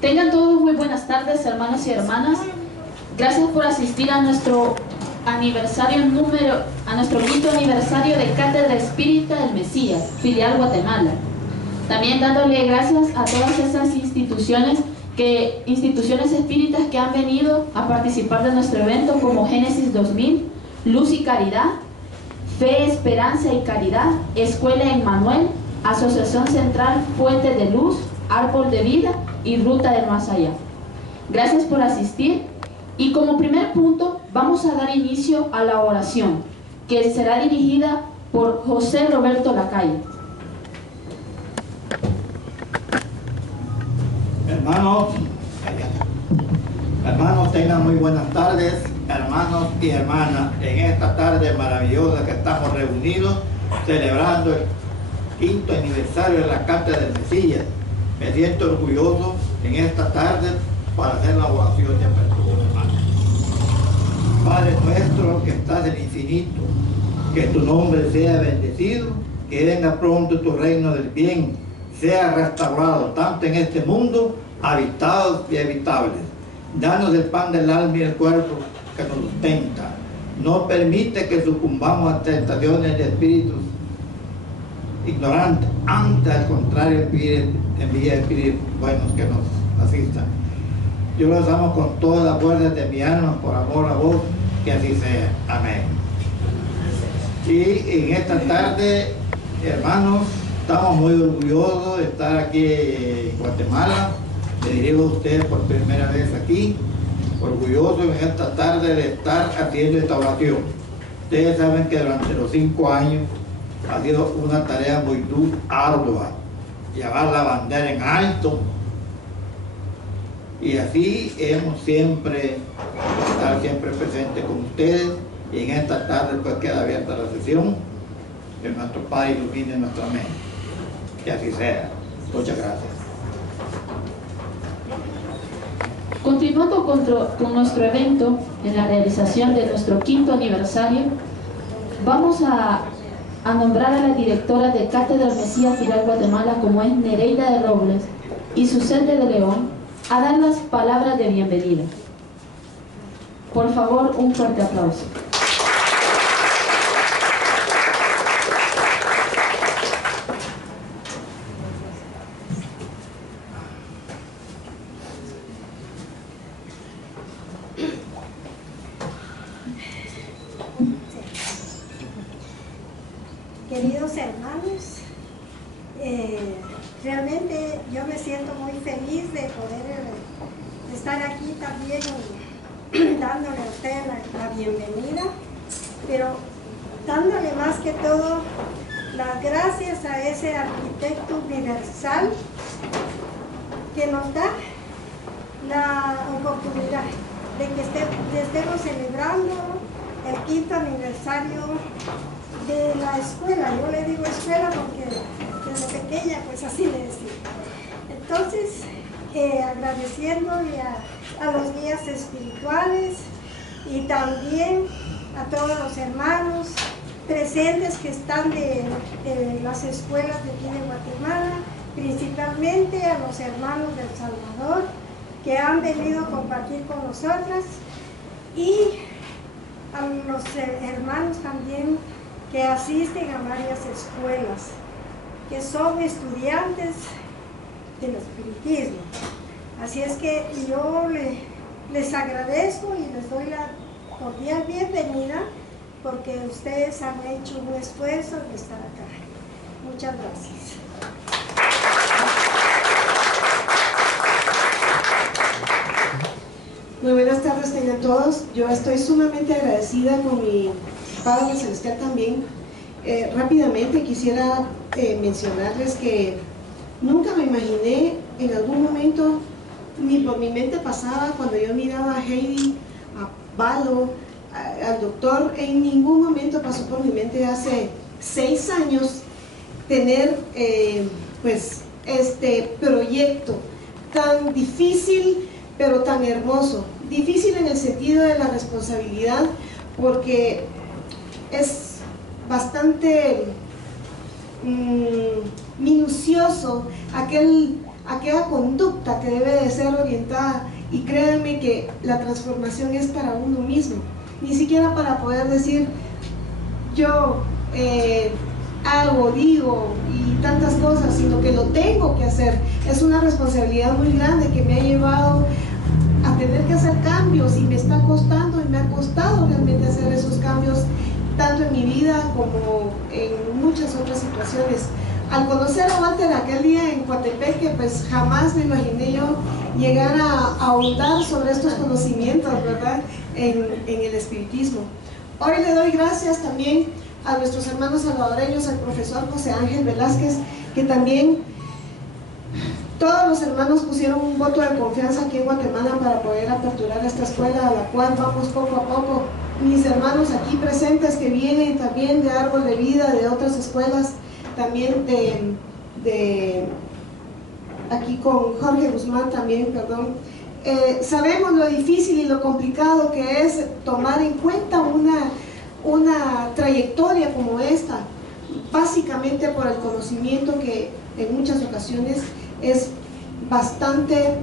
Tengan todos muy buenas tardes, hermanos y hermanas. Gracias por asistir a nuestro quinto aniversario de Cátedra Espírita del Mesías, filial Guatemala. También dándole gracias a todas esas instituciones espíritas que han venido a participar de nuestro evento, como Génesis 2000, Luz y Caridad, Fe, Esperanza y Caridad, Escuela Emmanuel, Asociación Central Fuente de Luz, Árbol de Vida y Ruta del Más Allá. Gracias por asistir, y como primer punto vamos a dar inicio a la oración, que será dirigida por José Roberto Lacalle. Hermanos, tengan muy buenas tardes, hermanos y hermanas, en esta tarde maravillosa que estamos reunidos celebrando el quinto aniversario de la Cátedra del Mesías. Me siento orgulloso en esta tarde para hacer la oración de apertura, hermanos. Padre nuestro que estás en el infinito, que tu nombre sea bendecido, que venga pronto tu reino del bien, sea restaurado tanto en este mundo, habitados y habitables. Danos el pan del alma y el cuerpo que nos sustenta. No permite que sucumbamos a tentaciones de espíritus ignorantes, antes al contrario envía espíritus buenos que nos asistan. Yo los amo con todas las fuerzas de mi alma, por amor a vos, que así sea. Amén. Y en esta tarde, hermanos, estamos muy orgullosos de estar aquí en Guatemala. Me dirijo a ustedes por primera vez aquí, orgulloso en esta tarde de estar haciendo esta oración. Ustedes saben que durante los 5 años ha sido una tarea muy ardua, llevar la bandera en alto, y así hemos estar siempre presentes con ustedes, y en esta tarde pues queda abierta la sesión, que nuestro Padre ilumine nuestra mente, que así sea. Muchas gracias. Continuando con nuestro evento en la realización de nuestro quinto aniversario, vamos a nombrar a la directora de Cátedra Mesías Filial Guatemala, como es Nereida de Robles, y Susende de León, a dar las palabras de bienvenida. Por favor, un fuerte aplauso. Queridos hermanos, realmente yo me siento muy feliz de poder estar aquí también dándole a usted la bienvenida, pero dándole más que todo las gracias a ese arquitecto universal que nos da la oportunidad de que estemos celebrando el quinto aniversario de la escuela. Yo le digo escuela porque desde pequeña pues así le decía. Entonces, agradeciéndole a los guías espirituales y también a todos los hermanos presentes que están de las escuelas de aquí de Guatemala, principalmente a los hermanos del Salvador que han venido a compartir con nosotras, y a los hermanos también que asisten a varias escuelas, que son estudiantes del espiritismo. Así es que yo les agradezco y les doy la cordial bienvenida, porque ustedes han hecho un esfuerzo de estar acá. Muchas gracias. Muy buenas tardes tengan todos. Yo estoy sumamente agradecida con mi Padre Celestial también. Rápidamente quisiera mencionarles que nunca me imaginé en algún momento, ni por mi mente pasaba, cuando yo miraba a Heidi, a Valo, al doctor, en ningún momento pasó por mi mente hace 6 años tener pues este proyecto tan difícil pero tan hermoso. Difícil en el sentido de la responsabilidad, porque es bastante minucioso aquella conducta que debe de ser orientada, y créanme que la transformación es para uno mismo, ni siquiera para poder decir yo hago, digo y tantas cosas, sino que lo tengo que hacer. Es una responsabilidad muy grande que me ha llevado a tener que hacer cambios, y me está costando, y me ha costado realmente hacer esos cambios, tanto en mi vida como en muchas otras situaciones. Al conocer a Walter aquel día en Coatepeque, pues jamás me imaginé yo llegar a ahondar sobre estos conocimientos, ¿verdad?, en el espiritismo. Hoy le doy gracias también a nuestros hermanos salvadoreños, al profesor José Ángel Velázquez, que también todos los hermanos pusieron un voto de confianza aquí en Guatemala para poder aperturar esta escuela, a la cual vamos poco a poco. Mis hermanos aquí presentes que vienen también de Árbol de Vida, de otras escuelas, también de aquí con Jorge Guzmán también, perdón. Sabemos lo difícil y lo complicado que es tomar en cuenta una trayectoria como esta, básicamente por el conocimiento que en muchas ocasiones es bastante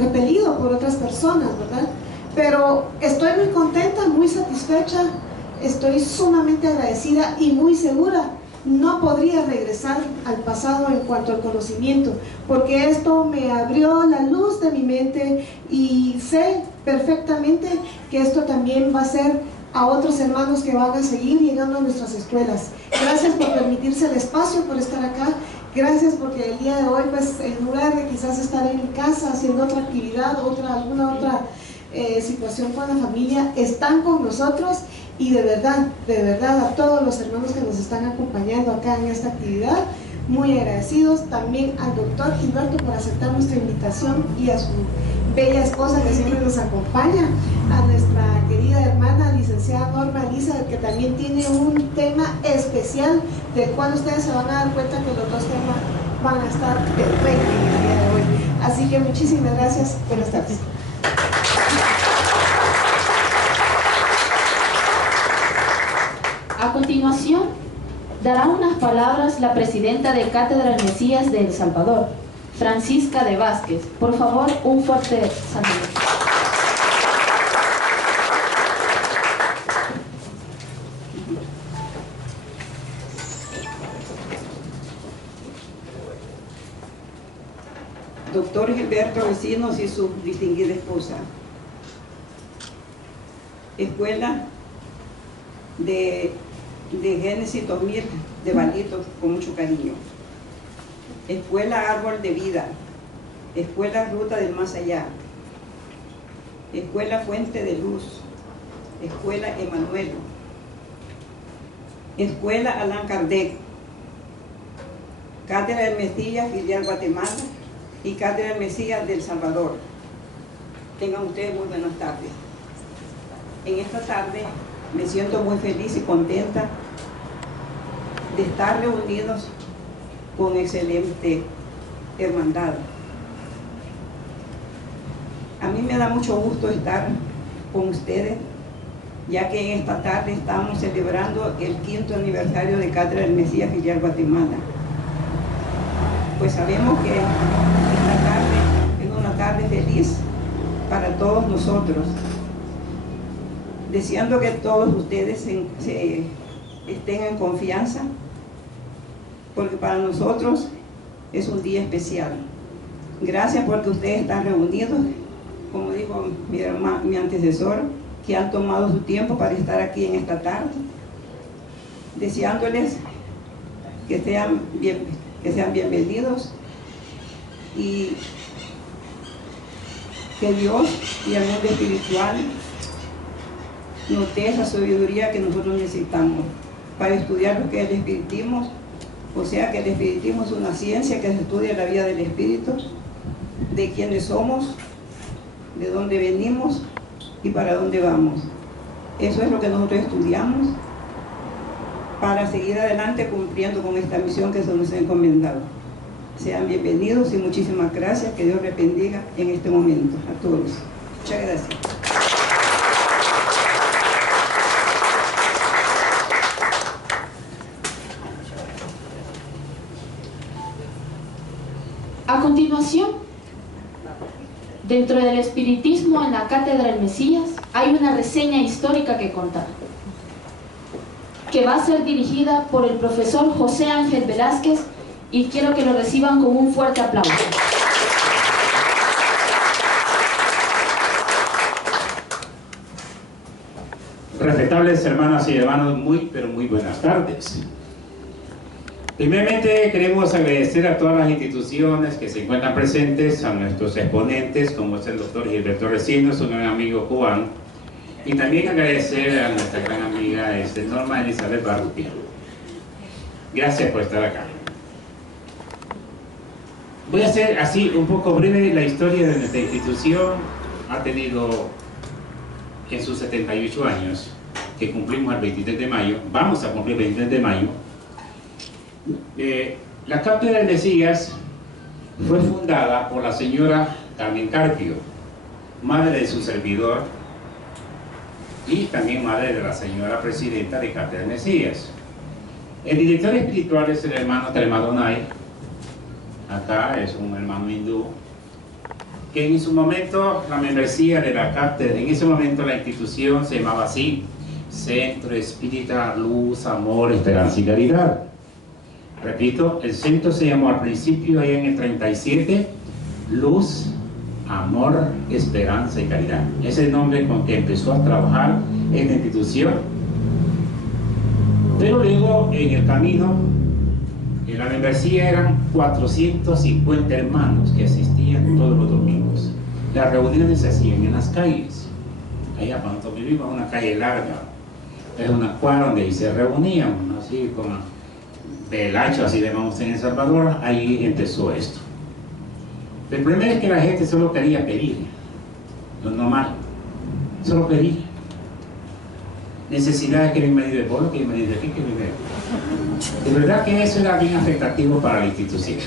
repelido por otras personas, ¿verdad? Pero estoy muy contenta, muy satisfecha, estoy sumamente agradecida y muy segura. No podría regresar al pasado en cuanto al conocimiento, porque esto me abrió la luz de mi mente, y sé perfectamente que esto también va a ser a otros hermanos que van a seguir llegando a nuestras escuelas. Gracias por permitirse el espacio, por estar acá. Gracias porque el día de hoy, pues, en lugar de quizás estar en casa haciendo otra actividad, alguna otra situación con la familia, están con nosotros, y de verdad a todos los hermanos que nos están acompañando acá en esta actividad, muy agradecidos. También al doctor Gilberto por aceptar nuestra invitación, y a su bella esposa que siempre nos acompaña, a nuestra querida hermana licenciada Norma Elizabeth, que también tiene un tema especial del cual ustedes se van a dar cuenta que los dos temas van a estar perfectos en el día de hoy. Así que muchísimas gracias, buenas tardes. A continuación, dará unas palabras la presidenta de Cátedra del Mesías de El Salvador, Francisca de Vázquez. Por favor, un fuerte saludo. Doctor Gilberto Vecinos y su distinguida esposa. Escuela de Génesis 2000 de Valito, con mucho cariño. Escuela Árbol de Vida, Escuela Ruta del Más Allá, Escuela Fuente de Luz, Escuela Emanuel, Escuela Allan Kardec, Cátedra del Mesías, filial Guatemala, y Cátedra del Mesías de El Salvador. Tengan ustedes muy buenas tardes. En esta tarde me siento muy feliz y contenta de estar reunidos con excelente hermandad. A mí me da mucho gusto estar con ustedes, ya que en esta tarde estamos celebrando el 5º aniversario de Cátedra del Mesías filial Guatemala. Pues sabemos que esta tarde es una tarde feliz para todos nosotros, deseando que todos ustedes estén en confianza, porque para nosotros es un día especial. Gracias porque ustedes están reunidos, como dijo mi antecesor, que han tomado su tiempo para estar aquí en esta tarde, deseándoles que sean bienvenidos, y que Dios y el mundo espiritual nos dé esa sabiduría que nosotros necesitamos para estudiar lo que es el espiritismo. O sea que el espiritismo es una ciencia que se estudia la vida del espíritu, de quiénes somos, de dónde venimos y para dónde vamos. Eso es lo que nosotros estudiamos para seguir adelante cumpliendo con esta misión que se nos ha encomendado. Sean bienvenidos y muchísimas gracias. Que Dios les bendiga en este momento a todos. Muchas gracias. Dentro del espiritismo en la Cátedra del Mesías hay una reseña histórica que contar, que va a ser dirigida por el profesor José Ángel Velázquez, y quiero que lo reciban con un fuerte aplauso. Respetables hermanas y hermanos, pero muy buenas tardes. Primeramente queremos agradecer a todas las instituciones que se encuentran presentes, a nuestros exponentes, como es el doctor Gilberto Recinos, un gran amigo cubano, y también agradecer a nuestra gran amiga Norma Elizabeth Barrutia. Gracias por estar acá. Voy a hacer así un poco breve la historia de nuestra institución. Ha tenido en sus 78 años, que cumplimos el 23 de mayo, vamos a cumplir el 23 de mayo, la Cátedra del Mesías fue fundada por la señora Carmen Carpio, madre de su servidor y también madre de la señora presidenta de Cátedra del Mesías. El director espiritual es el hermano Tremadonai, acá es un hermano hindú, que en su momento la membresía de la cátedra, en ese momento la institución se llamaba así: Centro Espírita Luz, Amor, Esperanza y Caridad. Repito, el centro se llamó al principio, allá en el 37, Luz, Amor, Esperanza y Caridad. Ese es el nombre con que empezó a trabajar esta institución. Pero luego, en el camino, en la membresía eran 450 hermanos que asistían todos los domingos. Las reuniones se hacían en las calles. Allá cuando vivimos en una calle larga, es una cuadra donde se reunían, así como del hacho, así llamamos en El Salvador. Ahí empezó esto. El problema es que la gente solo quería pedir, lo normal, solo pedir. Necesidades que me marido de pueblo, que me marido de aquí, que me de verdad que eso era bien afectativo para la institución.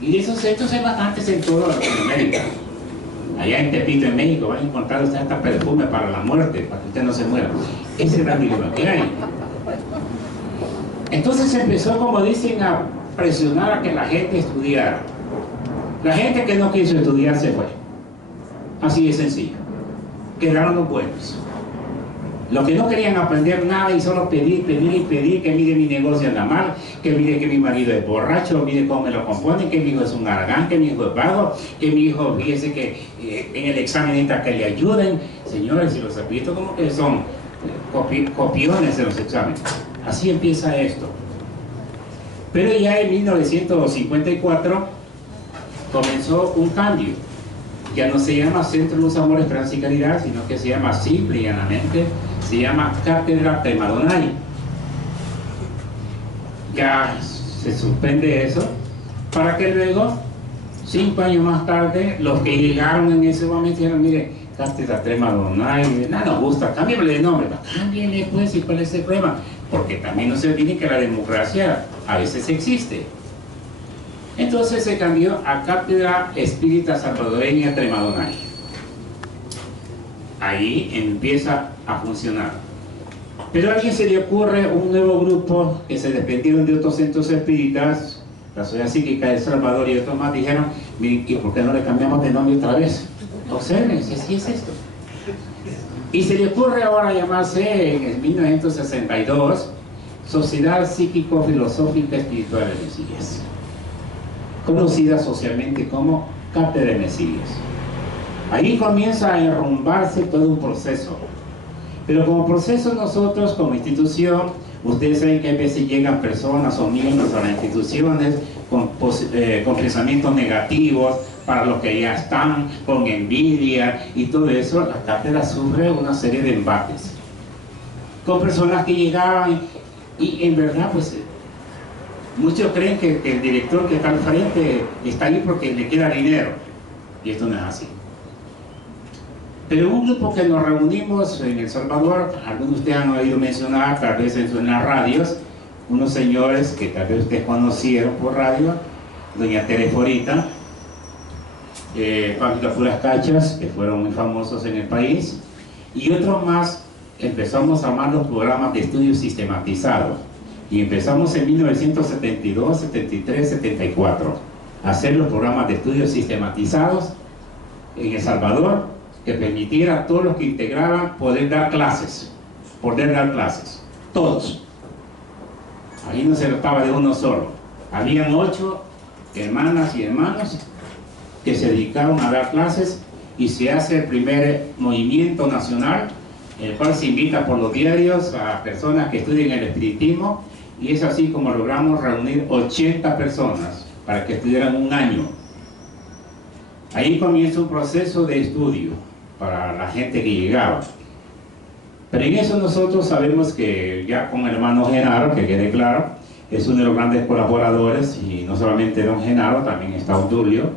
Y esos centros hay bastantes en toda Latinoamérica. Allá en Tepito, en México, van a encontrar ustedes hasta perfume para la muerte, para que usted no se muera. Ese es el gran dilema que hay. Entonces se empezó, como dicen, a presionar a que la gente estudiara. La gente que no quiso estudiar se fue. Así de sencillo. Quedaron los buenos. Los que no querían aprender nada y solo pedir, pedir y pedir, que mire mi negocio anda mal, que mire que mi marido es borracho, mire cómo me lo compone, que mi hijo es un aragán, que mi hijo es vago, que mi hijo, fíjese que en el examen necesita que le ayuden. Señores, y los he visto como que son copiones de los exámenes. Así empieza esto. Pero ya en 1954 comenzó un cambio. Ya no se llama Centro Luz, Amor, Esperanza y Caridad, sino que se llama simple y llanamente, se llama Cátedra Tremadonai. Ya se suspende eso, para que luego, 5 años más tarde, los que llegaron en ese momento dijeron: mire, Cátedra Tremadonai, no nos gusta, cámbiale de nombre. Cámbiale pues, ¿y cuál es el problema? Porque también no se olvide que la democracia a veces existe. Entonces se cambió a Cátedra Espírita Salvadoreña Tremadonai. Ahí empieza a funcionar. Pero a alguien se le ocurre un nuevo grupo que se desprendieron de otros centros espíritas, la Sociedad Psíquica de El Salvador y otros más, dijeron: miren, ¿y por qué no le cambiamos de nombre otra vez? Observen, si así es esto. Y se le ocurre ahora llamarse, en 1962, Sociedad Psíquico-Filosófica Espiritual de Mesías, conocida socialmente como Cátedra de Mesías. Ahí comienza a derrumbarse todo un proceso. Pero como proceso nosotros, como institución, ustedes saben que a veces llegan personas o miembros a las instituciones con pensamientos negativos para los que ya están, con envidia y todo eso. La cátedra sufre una serie de embates con personas que llegaban y en verdad pues muchos creen que el director que está al frente está ahí porque le queda dinero, y esto no es así. Pero un grupo que nos reunimos en El Salvador, algunos de ustedes han oído mencionar, tal vez en las radios, unos señores que tal vez ustedes conocieron por radio, doña Tere Forita, Fábrica Puras Cachas, que fueron muy famosos en el país, y otros más. Empezamos a armar los programas de estudios sistematizados, y empezamos en 1972, 73, 74 a hacer los programas de estudios sistematizados en El Salvador que permitiera a todos los que integraban poder dar clases, todos. Ahí no se trataba de uno solo. Habían 8 hermanas y hermanos que se dedicaron a dar clases y se hace el primer movimiento nacional, en el cual se invita por los diarios a personas que estudien el espiritismo, y es así como logramos reunir 80 personas para que estudiaran un año. Ahí comienza un proceso de estudio para la gente que llegaba. Pero en eso nosotros sabemos que ya con el hermano Genaro, que quede claro, es uno de los grandes colaboradores, y no solamente don Genaro, también está Odulio,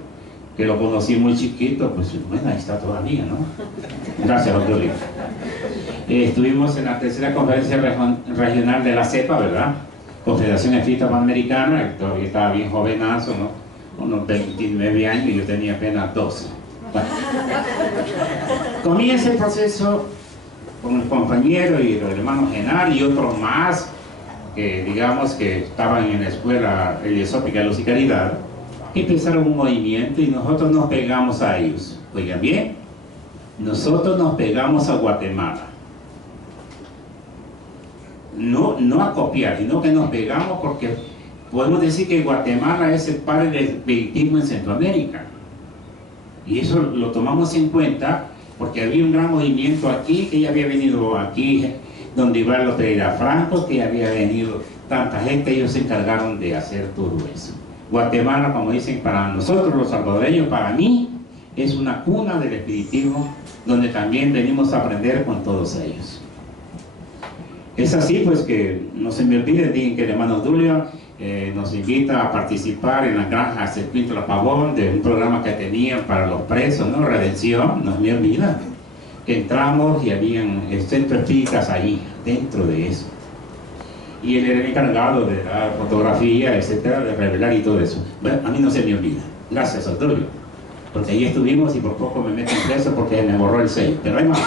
que lo conocí muy chiquito, pues bueno, ahí está todavía, ¿no? Gracias, Odulio. Estuvimos en la tercera conferencia regional de la CEPA, ¿verdad? Confederación Espírita Panamericana, todavía estaba bien jovenazo, ¿no? Unos 29 años y yo tenía apenas 12. Bueno. Comienza el proceso con el compañero y los hermanos Genaro y otros más que digamos que estaban en la escuela Eliosópica de Luz y Caridad. Empezaron un movimiento y nosotros nos pegamos a ellos. Oigan bien, nosotros nos pegamos a Guatemala. No a copiar, sino que nos pegamos porque podemos decir que Guatemala es el padre del espiritismo en Centroamérica. Y eso lo tomamos en cuenta porque había un gran movimiento aquí, que ya había venido aquí, donde iba los Pereira Franco, que había venido tanta gente, ellos se encargaron de hacer todo eso. Guatemala, como dicen, para nosotros los salvadoreños, para mí, es una cuna del espiritismo, donde también venimos a aprender con todos ellos. Es así pues que no se me olvide el día en que el hermano Odulio nos invita a participar en la granja Cepinto La Pavón, de un programa que tenían para los presos, ¿no? Redención, no se me olvida. Que entramos y habían centros espíritas ahí, dentro de eso. Y él era el encargado de la fotografía, etcétera, de revelar y todo eso. Bueno, a mí no se me olvida. Gracias, Odulio. Porque ahí estuvimos y por poco me meten preso porque me borró el sello. Pero hay más.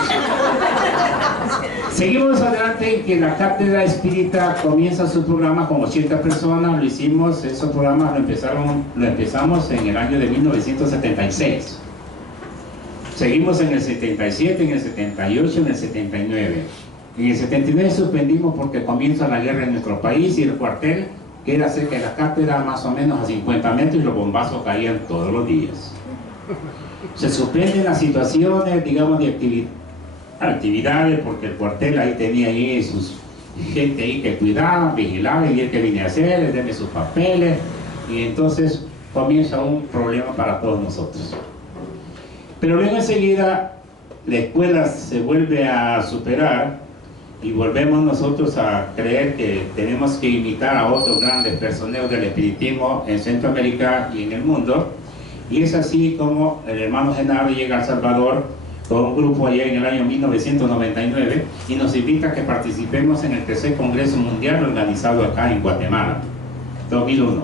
Seguimos adelante, que la Cátedra Espírita comienza su programa con 80 personas. Lo hicimos, esos programas lo empezamos en el año de 1976. Seguimos en el 77, en el 78, en el 79. En el 79 suspendimos porque comienza la guerra en nuestro país y el cuartel queda cerca de la cátedra, más o menos a 50 metros, y los bombazos caían todos los días. Se suspenden las situaciones, digamos, de actividades, porque el cuartel ahí tenía ahí sus gente ahí que cuidaba, vigilaba, y el que viene a hacer, denme sus papeles, y entonces comienza un problema para todos nosotros. Pero luego enseguida la escuela se vuelve a superar y volvemos nosotros a creer que tenemos que imitar a otros grandes personeros del espiritismo en Centroamérica y en el mundo, y es así como el hermano Genaro llega a El Salvador con un grupo allá en el año 1999 y nos invita a que participemos en el tercer Congreso Mundial organizado acá en Guatemala, 2001,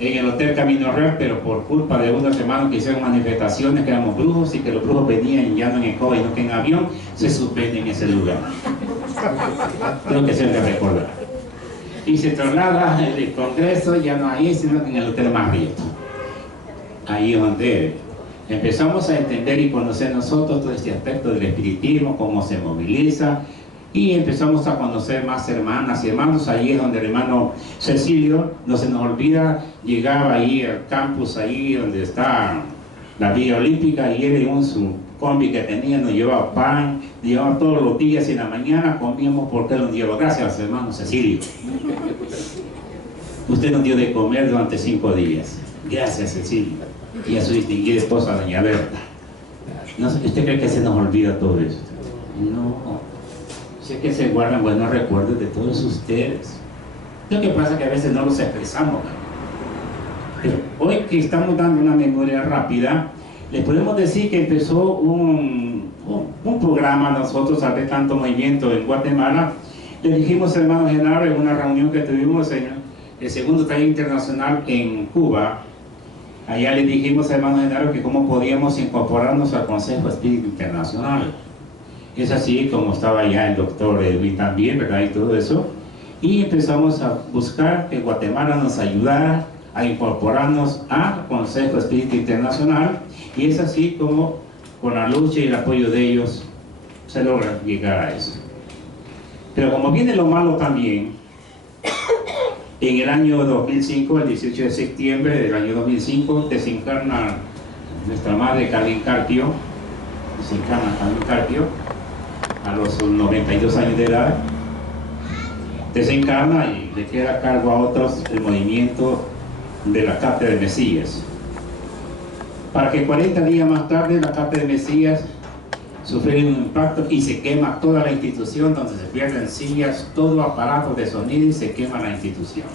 en el Hotel Camino Real, pero por culpa de unos hermanos que hicieron manifestaciones que éramos brujos y que los brujos venían ya no en escoba y no que en avión, se suspende en ese lugar. Creo que se le recordar. Y se traslada el Congreso ya no ahí, sino en el Hotel Marriott. Ahí es donde empezamos a entender y conocer nosotros todo este aspecto del espiritismo, cómo se moviliza, y empezamos a conocer más hermanas y hermanos. Ahí es donde el hermano Cecilio, no se nos olvida, llegaba ahí al campus, ahí donde está la Villa Olímpica, y él en su combi que tenía nos llevaba pan, nos llevaba todos los días, y en la mañana comíamos porque él nos llevaba. Gracias, hermano Cecilio. Usted nos dio de comer durante 5 días. Gracias, Cecilio. Y a su distinguida esposa, doña Berta. No, ¿usted cree que se nos olvida todo esto? No. Sé que se guardan buenos recuerdos de todos ustedes. Lo que pasa es que a veces no los expresamos. Pero hoy que estamos dando una memoria rápida, les podemos decir que empezó un programa nosotros, al ver tanto movimiento en Guatemala. Le dijimos, hermano Genaro, en una reunión que tuvimos en el segundo taller internacional en Cuba, allá le dijimos a hermano Genaro que cómo podíamos incorporarnos al Consejo Espírita Internacional. Es así como estaba ya el doctor Edwin también, ¿verdad? Y todo eso. Y empezamos a buscar que Guatemala nos ayudara a incorporarnos al Consejo Espírita Internacional. Y es así como con la lucha y el apoyo de ellos se logra llegar a eso. Pero como viene lo malo también, en el año 2005, el 18 de septiembre del año 2005, desencarna nuestra madre Carmen Carpio, a los 92 años de edad, desencarna y le queda a cargo a otros el movimiento de la Cátedra de Mesías. Para que 40 días más tarde la Cátedra de Mesías sufre un impacto y se quema toda la institución, donde se pierden sillas, todo aparato de sonido y se quema la institución.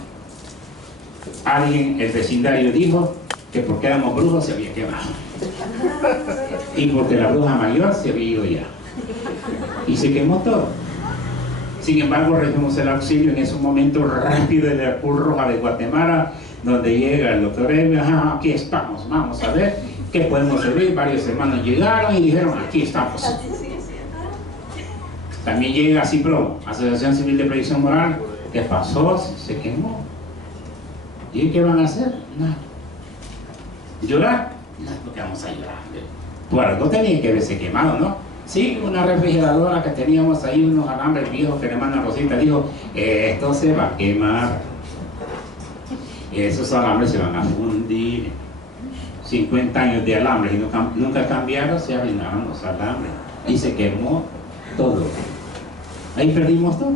Alguien, el vecindario, dijo que porque éramos brujos se había quemado y porque la bruja mayor se había ido ya y se quemó todo. Sin embargo, recibimos el auxilio en ese momento rápido de la Cruz Roja de Guatemala, donde llega el doctor M. Aquí estamos, vamos a ver qué podemos servir. Varios hermanos llegaron y dijeron, aquí estamos. También llega CIPRO, Asociación Civil de Previsión Moral. ¿Qué pasó? Se quemó. ¿Y qué van a hacer? Nada. ¿Llorar? No, porque vamos a llorar. Por algo tenía que haberse quemado, ¿no? Sí, una refrigeradora que teníamos ahí, unos alambres viejos que la hermana Rosita dijo, esto se va a quemar. Esos alambres se van a fundir. 50 años de alambres y nunca cambiaron, se arruinaron los alambres y se quemó todo. Ahí perdimos todo.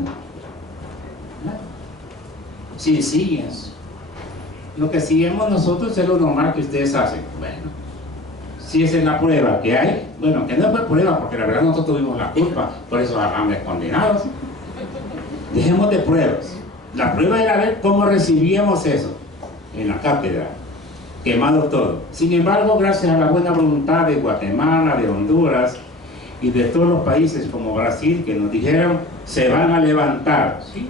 Sin sillas. Lo que sigamos nosotros es lo normal que ustedes hacen. Bueno, si esa es la prueba que hay, bueno, que no fue prueba porque la verdad nosotros tuvimos la culpa por esos alambres condenados. Dejemos de pruebas. La prueba era ver cómo recibíamos eso en la cátedra. Quemado todo. Sin embargo, gracias a la buena voluntad de Guatemala, de Honduras y de todos los países como Brasil, que nos dijeron, se van a levantar. Sí,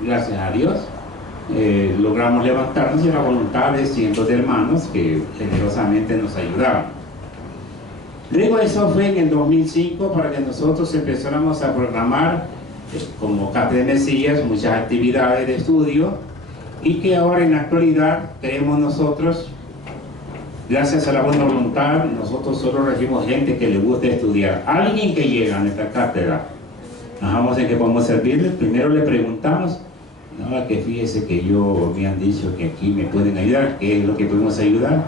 gracias a Dios, logramos levantarnos y la voluntad de cientos de hermanos que generosamente nos ayudaban. Luego eso fue en el 2005 para que nosotros empezáramos a programar como Cátedra de Mesías muchas actividades de estudio y que ahora en la actualidad creemos nosotros, gracias a la buena voluntad, nosotros solo recibimos gente que le gusta estudiar. Alguien que llega a nuestra cátedra, vamos en que podemos servirle, primero le preguntamos, no, que fíjese que me han dicho que aquí me pueden ayudar, ¿qué es lo que podemos ayudar?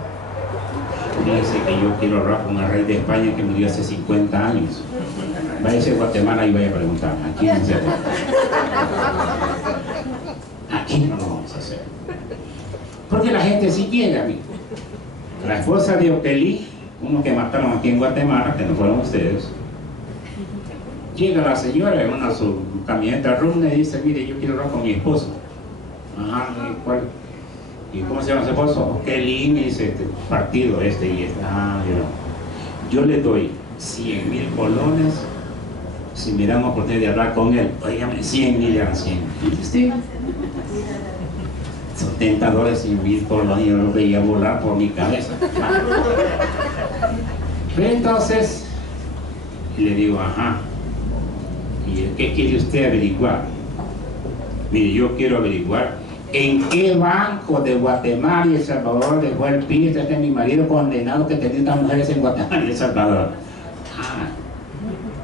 Fíjese que yo quiero hablar con el rey de España que murió hace 50 años. Váyase a Guatemala y vaya a preguntar, aquí no se puede. Aquí no lo vamos a hacer. Porque la gente sí quiere, amigo. La esposa de Opelí, uno que mataron aquí en Guatemala, que no fueron ustedes, llega la señora en su camioneta rumba y dice, mire, yo quiero hablar con mi esposo. Ajá, ¿cuál? ¿Y cómo se llama su esposo? Opelí, me dice, partido y este. Ah, yo le doy 100,000 colones si me dan oportunidad de hablar con él. Oígame, 100,000 eran 100. ¿Sí? $70, 100,000 colones, yo lo veía volar por mi cabeza. Pero entonces, le digo, ajá, ¿y qué quiere usted averiguar? Mire, yo quiero averiguar en qué banco de Guatemala y El Salvador dejó el PIB de mi marido condenado que tenía estas mujeres en Guatemala y El Salvador. Ah,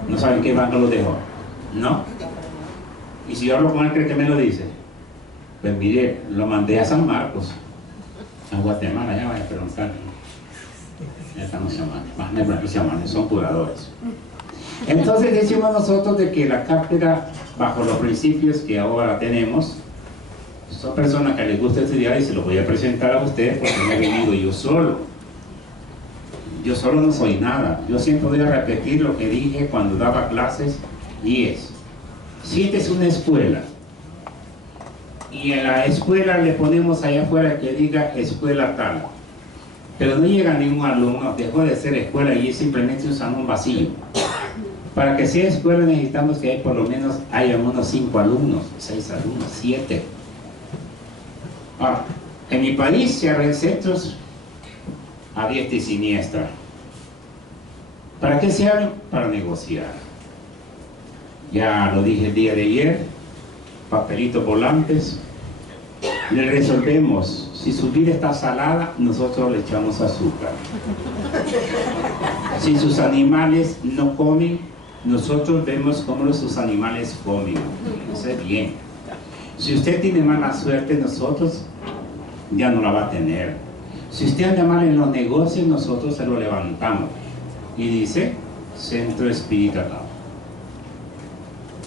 ¿no saben qué banco lo dejó? No. Y si yo hablo con él, ¿cree que me lo dice? Pues mire, lo mandé a San Marcos, a Guatemala, ya vaya a preguntar. Ya estamos llamando, más me llaman, son curadores. Entonces decimos nosotros de que la cátedra, bajo los principios que ahora tenemos, son personas que les gusta estudiar y se los voy a presentar a ustedes porque no he venido yo solo. Yo solo no soy nada. Yo siempre voy a repetir lo que dije cuando daba clases y es, si esta es una escuela, y en la escuela le ponemos allá afuera que diga escuela tal, pero no llega ningún alumno, dejó de ser escuela y es simplemente un salón vacío. Para que sea escuela necesitamos que por lo menos haya unos 5 alumnos, 6 alumnos, 7. Ahora, en mi país se abren centros a diestra y siniestra. ¿Para qué se abren? Para negociar. Ya lo dije el día de ayer, papelitos volantes, le resolvemos Si su vida está salada, nosotros le echamos azúcar. Si sus animales no comen, nosotros vemos cómo sus animales comen. Eso es bien. Si usted tiene mala suerte, nosotros ya no la va a tener. Si usted anda mal en los negocios, nosotros se lo levantamos. Y dice, centro espiritual.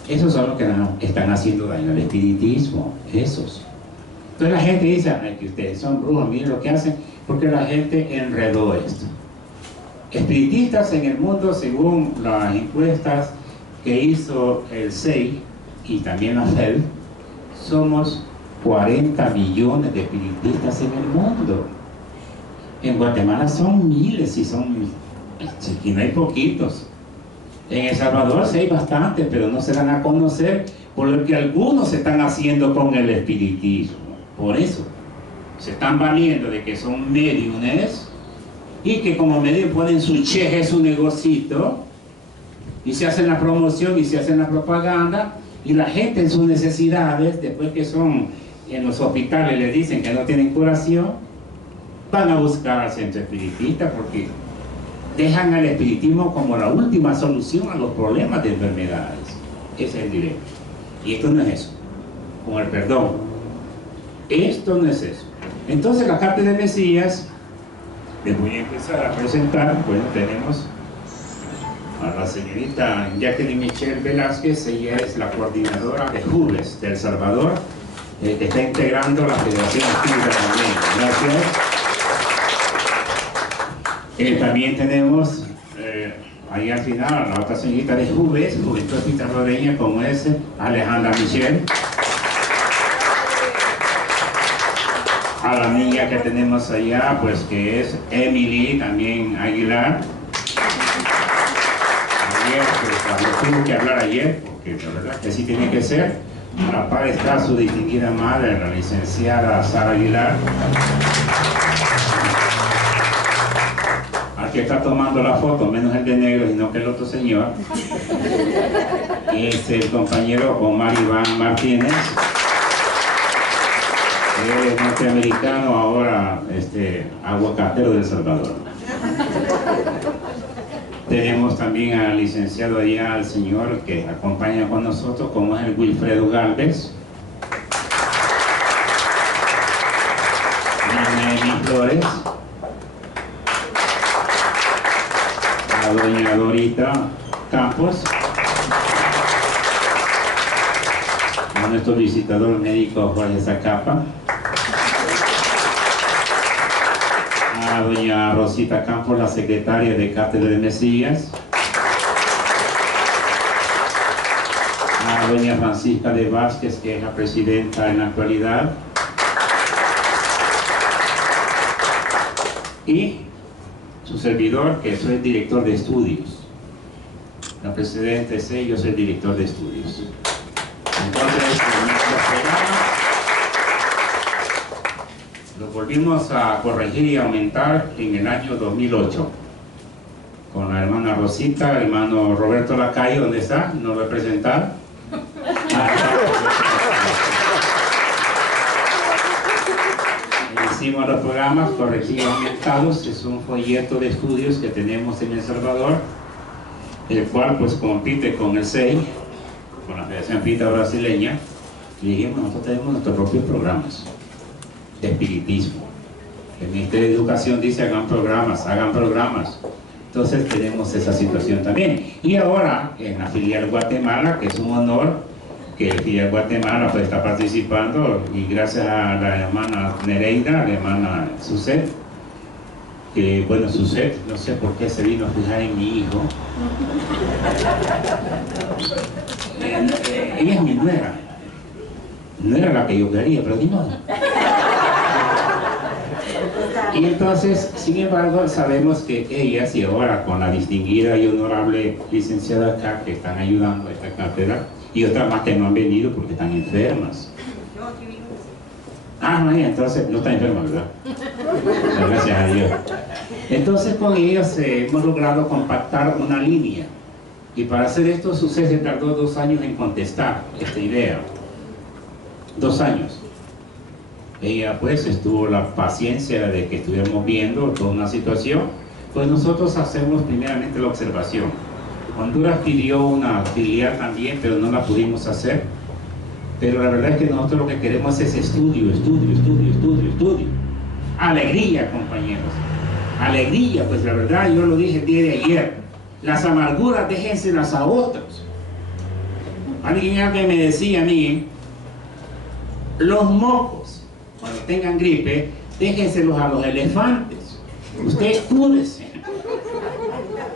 Esos son los que están haciendo daño al espiritismo. Esos. Entonces la gente dice, ay, que ustedes son brujos, miren lo que hacen, porque la gente enredó esto. Espiritistas en el mundo, según las encuestas que hizo el SEI y también la FED, somos 40 millones de espiritistas en el mundo. En Guatemala son miles y aquí no hay poquitos. En El Salvador sí hay bastantes, pero no se dan a conocer por lo que algunos se están haciendo con el espiritismo. Por eso se están valiendo de que son médiumes y que como medio ponen su cheque, su negocito, y se hacen la promoción y se hacen la propaganda, y la gente en sus necesidades, después que son en los hospitales, les dicen que no tienen curación, van a buscar al centro espiritista porque dejan al espiritismo como la última solución a los problemas de enfermedades. Ese es el dilema. Y esto no es eso, con el perdón. Esto no es eso. Entonces la carta de Mesías, les voy a empezar a presentar. Bueno, tenemos a la señorita Jacqueline Michelle Velázquez. Ella es la coordinadora de Jubes de El Salvador, que está integrando la Federación Espírita también. Gracias. También tenemos ahí al final la otra señorita de Jubes, Juventud Espírita Salvadoreña, como es Alejandra Michelle. A la niña que tenemos allá, pues que es Emily, también Aguilar. Ayer, pues tuvo que hablar ayer, porque la verdad que así tiene que ser. A la par está su distinguida madre, la licenciada Sara Aguilar. Al que está tomando la foto, menos el de negro, sino que el otro señor, es el compañero Omar Iván Martínez. Es norteamericano, ahora aguacatero de El Salvador. Tenemos también al licenciado allá, al señor que acompaña con nosotros, como es el Wilfredo Galvez. Noemi Flores. A doña Dorita Campos. A nuestro visitador médico Jorge Zacapa. A doña Rosita Campos, la secretaria de Cátedra de Mesías. A doña Francisca de Vázquez, que es la presidenta en la actualidad. Y su servidor, que soy el director de estudios. La presidenta es yo soy el director de estudios. Entonces, en nuestro programa lo volvimos a corregir y aumentar en el año 2008 con la hermana Rosita, el hermano Roberto Lacayo. ¿Dónde está? ¿Nos va a presentar? Hicimos los programas corregidos aumentados. Es un folleto de estudios que tenemos en El Salvador, el cual pues compite con el SEI, con la Federación Espírita Brasileña. Y dijimos, nosotros tenemos nuestros propios programas de espiritismo. El Ministerio de Educación dice hagan programas. Entonces tenemos esa situación también. Y ahora en la filial Guatemala, que es un honor que el filial Guatemala pues está participando, y gracias a la hermana Nereida, la hermana Suset, que bueno, Suset, no sé por qué se vino a fijar en mi hijo. Ella es mi nuera. No era la que yo quería, pero ni modo. Y entonces, sin embargo, sabemos que ellas, y ahora con la distinguida y honorable licenciada acá, que están ayudando a esta cátedra, y otras más que no han venido porque están enfermas. Ah, no, entonces no está enferma, ¿verdad? Gracias a Dios. Entonces con ellos hemos logrado compactar una línea. Y para hacer esto, se tardó 2 años en contestar esta idea. 2 años. ella pues tuvo la paciencia de que estuviéramos viendo toda una situación. Pues nosotros hacemos primeramente la observación. Honduras pidió una filial también, pero no la pudimos hacer. Pero la verdad es que nosotros lo que queremos es estudio. Alegría, compañeros. Alegría, pues la verdad, yo lo dije el día de ayer. Las amarguras déjenselas a otros. Alguien me decía a mí, los mocos, cuando tengan gripe, déjenselos a los elefantes. Usted cúrese.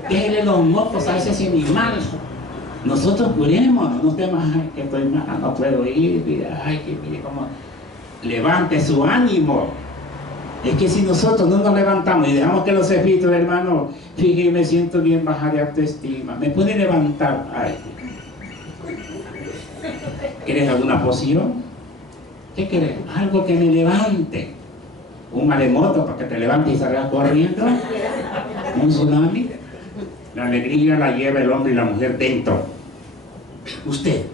Déjenle los mocos a ese animal. Nosotros curémonos, no temas, ay, que estoy mal, no puedo ir, ay, que mire cómo. Levante su ánimo. Es que si nosotros no nos levantamos y dejamos que los espíritus, hermano, fíjate, me siento bien baja de autoestima, me puede levantar. Ay, ¿quieres alguna poción? ¿Qué quieres? Algo que me levante. Un maremoto para que te levantes y salgas corriendo. Un tsunami. La alegría la lleva el hombre y la mujer dentro. Usted.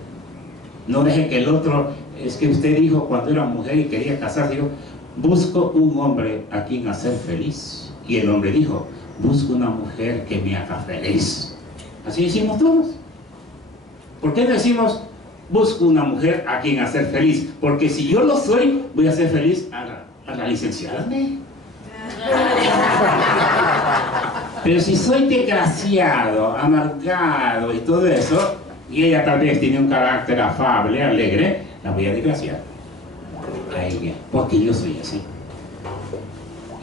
No deje que el otro. Es que usted dijo cuando era mujer y quería casarse, dijo, busco un hombre a quien hacer feliz. Y el hombre dijo, busco una mujer que me haga feliz. Así decimos todos. ¿Por qué decimos, busco una mujer a quien hacer feliz? Porque si yo lo soy, voy a hacer feliz a la licenciada. Pero si soy desgraciado, amargado y todo eso, y ella tal vez tiene un carácter afable, alegre, la voy a desgraciar a ella, porque yo soy así.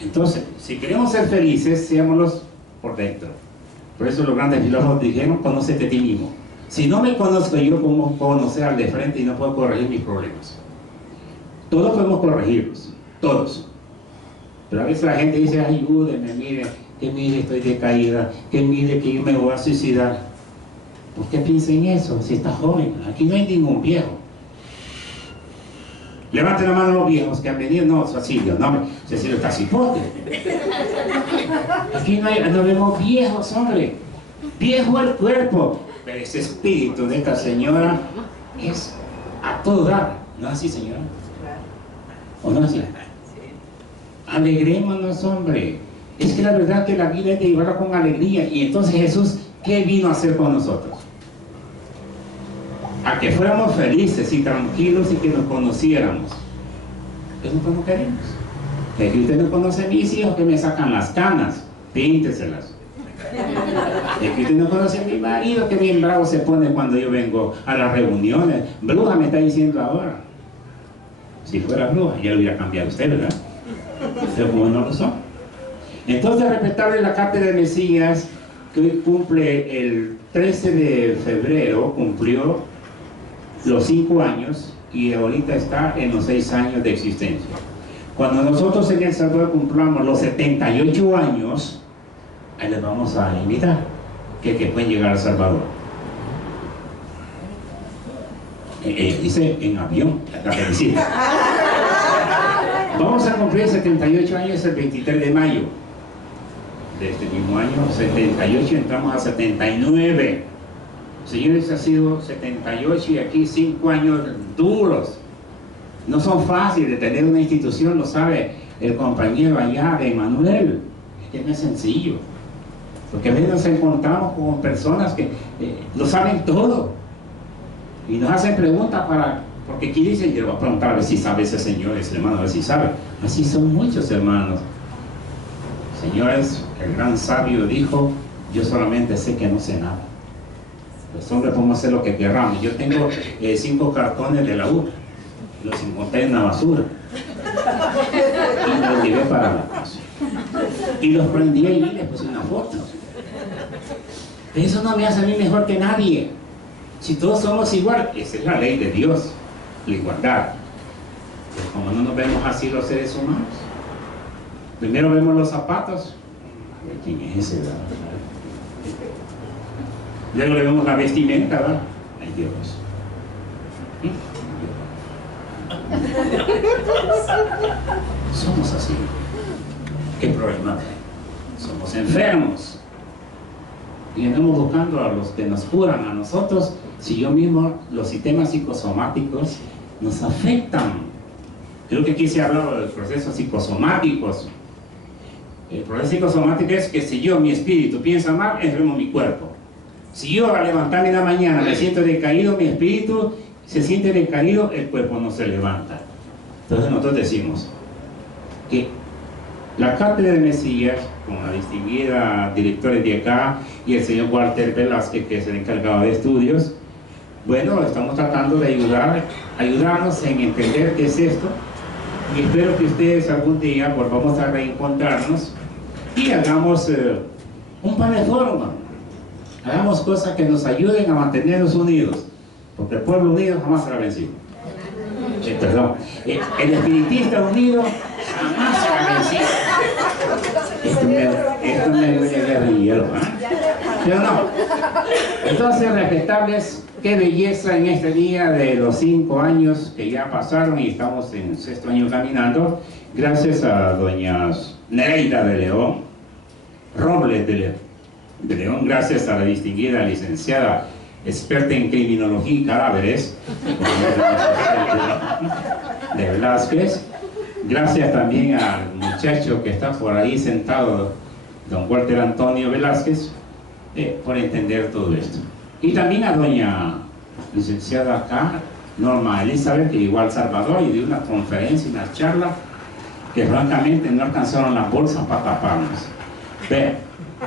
Entonces, si queremos ser felices, seámoslos por dentro. Por eso los grandes filósofos dijeron, conócete a ti mismo. Si no me conozco yo, ¿cómo puedo conocer al de frente y no puedo corregir mis problemas? Todos podemos corregirlos, todos. Pero a veces la gente dice, ayúdenme, mire, que mire, estoy decaída, que mire, que yo me voy a suicidar. ¿Por qué piensa en eso? Si está joven, aquí no hay ningún viejo. Levanten la mano los viejos que han venido. No, Cecilio, no, Cecilio está cipote. Aquí no vemos viejos, hombre. Viejo el cuerpo. Pero ese espíritu de esta señora es a todo dar. ¿No es así, señora? ¿O no es así? Alegrémonos, hombre. Es que la verdad que la vida es de llevarla con alegría. Y entonces Jesús, ¿qué vino a hacer con nosotros? A que fuéramos felices y tranquilos y que nos conociéramos. Eso es lo que no queremos. Es que usted no conoce a mis hijos que me sacan las canas, pínteselas. Es que usted no conoce a mi marido que bien bravo se pone cuando yo vengo a las reuniones. Bruja me está diciendo ahora. Si fuera bruja, ya lo hubiera cambiado usted, ¿verdad? Pero como no lo son. Entonces, respetable la cátedra de Mesías, que hoy cumple el 13 de febrero, cumplió los 5 años y ahorita está en los 6 años de existencia. Cuando nosotros en El Salvador cumplamos los 78 años, ahí les vamos a invitar que pueden llegar a El Salvador. Dice en avión, la felicita. Vamos a cumplir 78 años el 23 de mayo de este mismo año. 78, entramos a 79. Señores, ha sido 78 y aquí 5 años duros. No son fáciles de tener una institución, lo sabe el compañero allá de Manuel. Es que no es sencillo. Porque a veces nos encontramos con personas que lo saben todo. Y nos hacen preguntas porque aquí dicen, yo voy a preguntar a ver si sabe ese señor, ese hermano, a ver si sabe. Así son muchos hermanos. Señores, el gran sabio dijo, yo solamente sé que no sé nada. Los hombres podemos hacer lo que queramos. Yo tengo 5 cartones de la U, los encontré en la basura y los llevé para la casa y los prendí ahí y les puse una foto. Pero eso no me hace a mí mejor que nadie. Si todos somos igual, esa es la ley de Dios, la igualdad. Pero como no nos vemos así los seres humanos, primero vemos los zapatos, a ver quién es ese, ¿verdad? Luego le vemos la vestimenta, ¿verdad? Ay Dios. Somos así. ¿Qué problema? Somos enfermos. Y andamos buscando a los que nos curan a nosotros, si yo mismo, los sistemas psicosomáticos nos afectan. Creo que aquí se ha hablado de los procesos psicosomáticos. El proceso psicosomático es que si yo, mi espíritu, piensa mal, enfermo mi cuerpo. Si yo al levantarme en la mañana me siento decaído, mi espíritu se siente decaído, el cuerpo no se levanta. Entonces nosotros decimos que la cátedra de Mesías, con la distinguida directora de acá y el señor Walter Velázquez, que es el encargado de estudios, bueno, estamos tratando de ayudarnos en entender qué es esto, y espero que ustedes algún día volvamos a reencontrarnos y hagamos un pan de forma, hagamos cosas que nos ayuden a mantenernos unidos, porque el pueblo unido jamás será vencido. Perdón, el espiritista unido jamás será vencido. Esto me huele a guerrillero, ¿eh? Pero no. Entonces, respetables, qué belleza en este día de los 5 años que ya pasaron y estamos en el 6º año caminando, gracias a doña Nereida de León, Robles de León, gracias a la distinguida licenciada experta en criminología y cadáveres de Velázquez, gracias también al muchacho que está por ahí sentado, don Walter Antonio Velázquez, por entender todo esto. Y también a doña licenciada acá, Norma Elizabeth, que llegó a El Salvador y dio una conferencia y una charla que francamente no alcanzaron las bolsas para taparnos. Ve,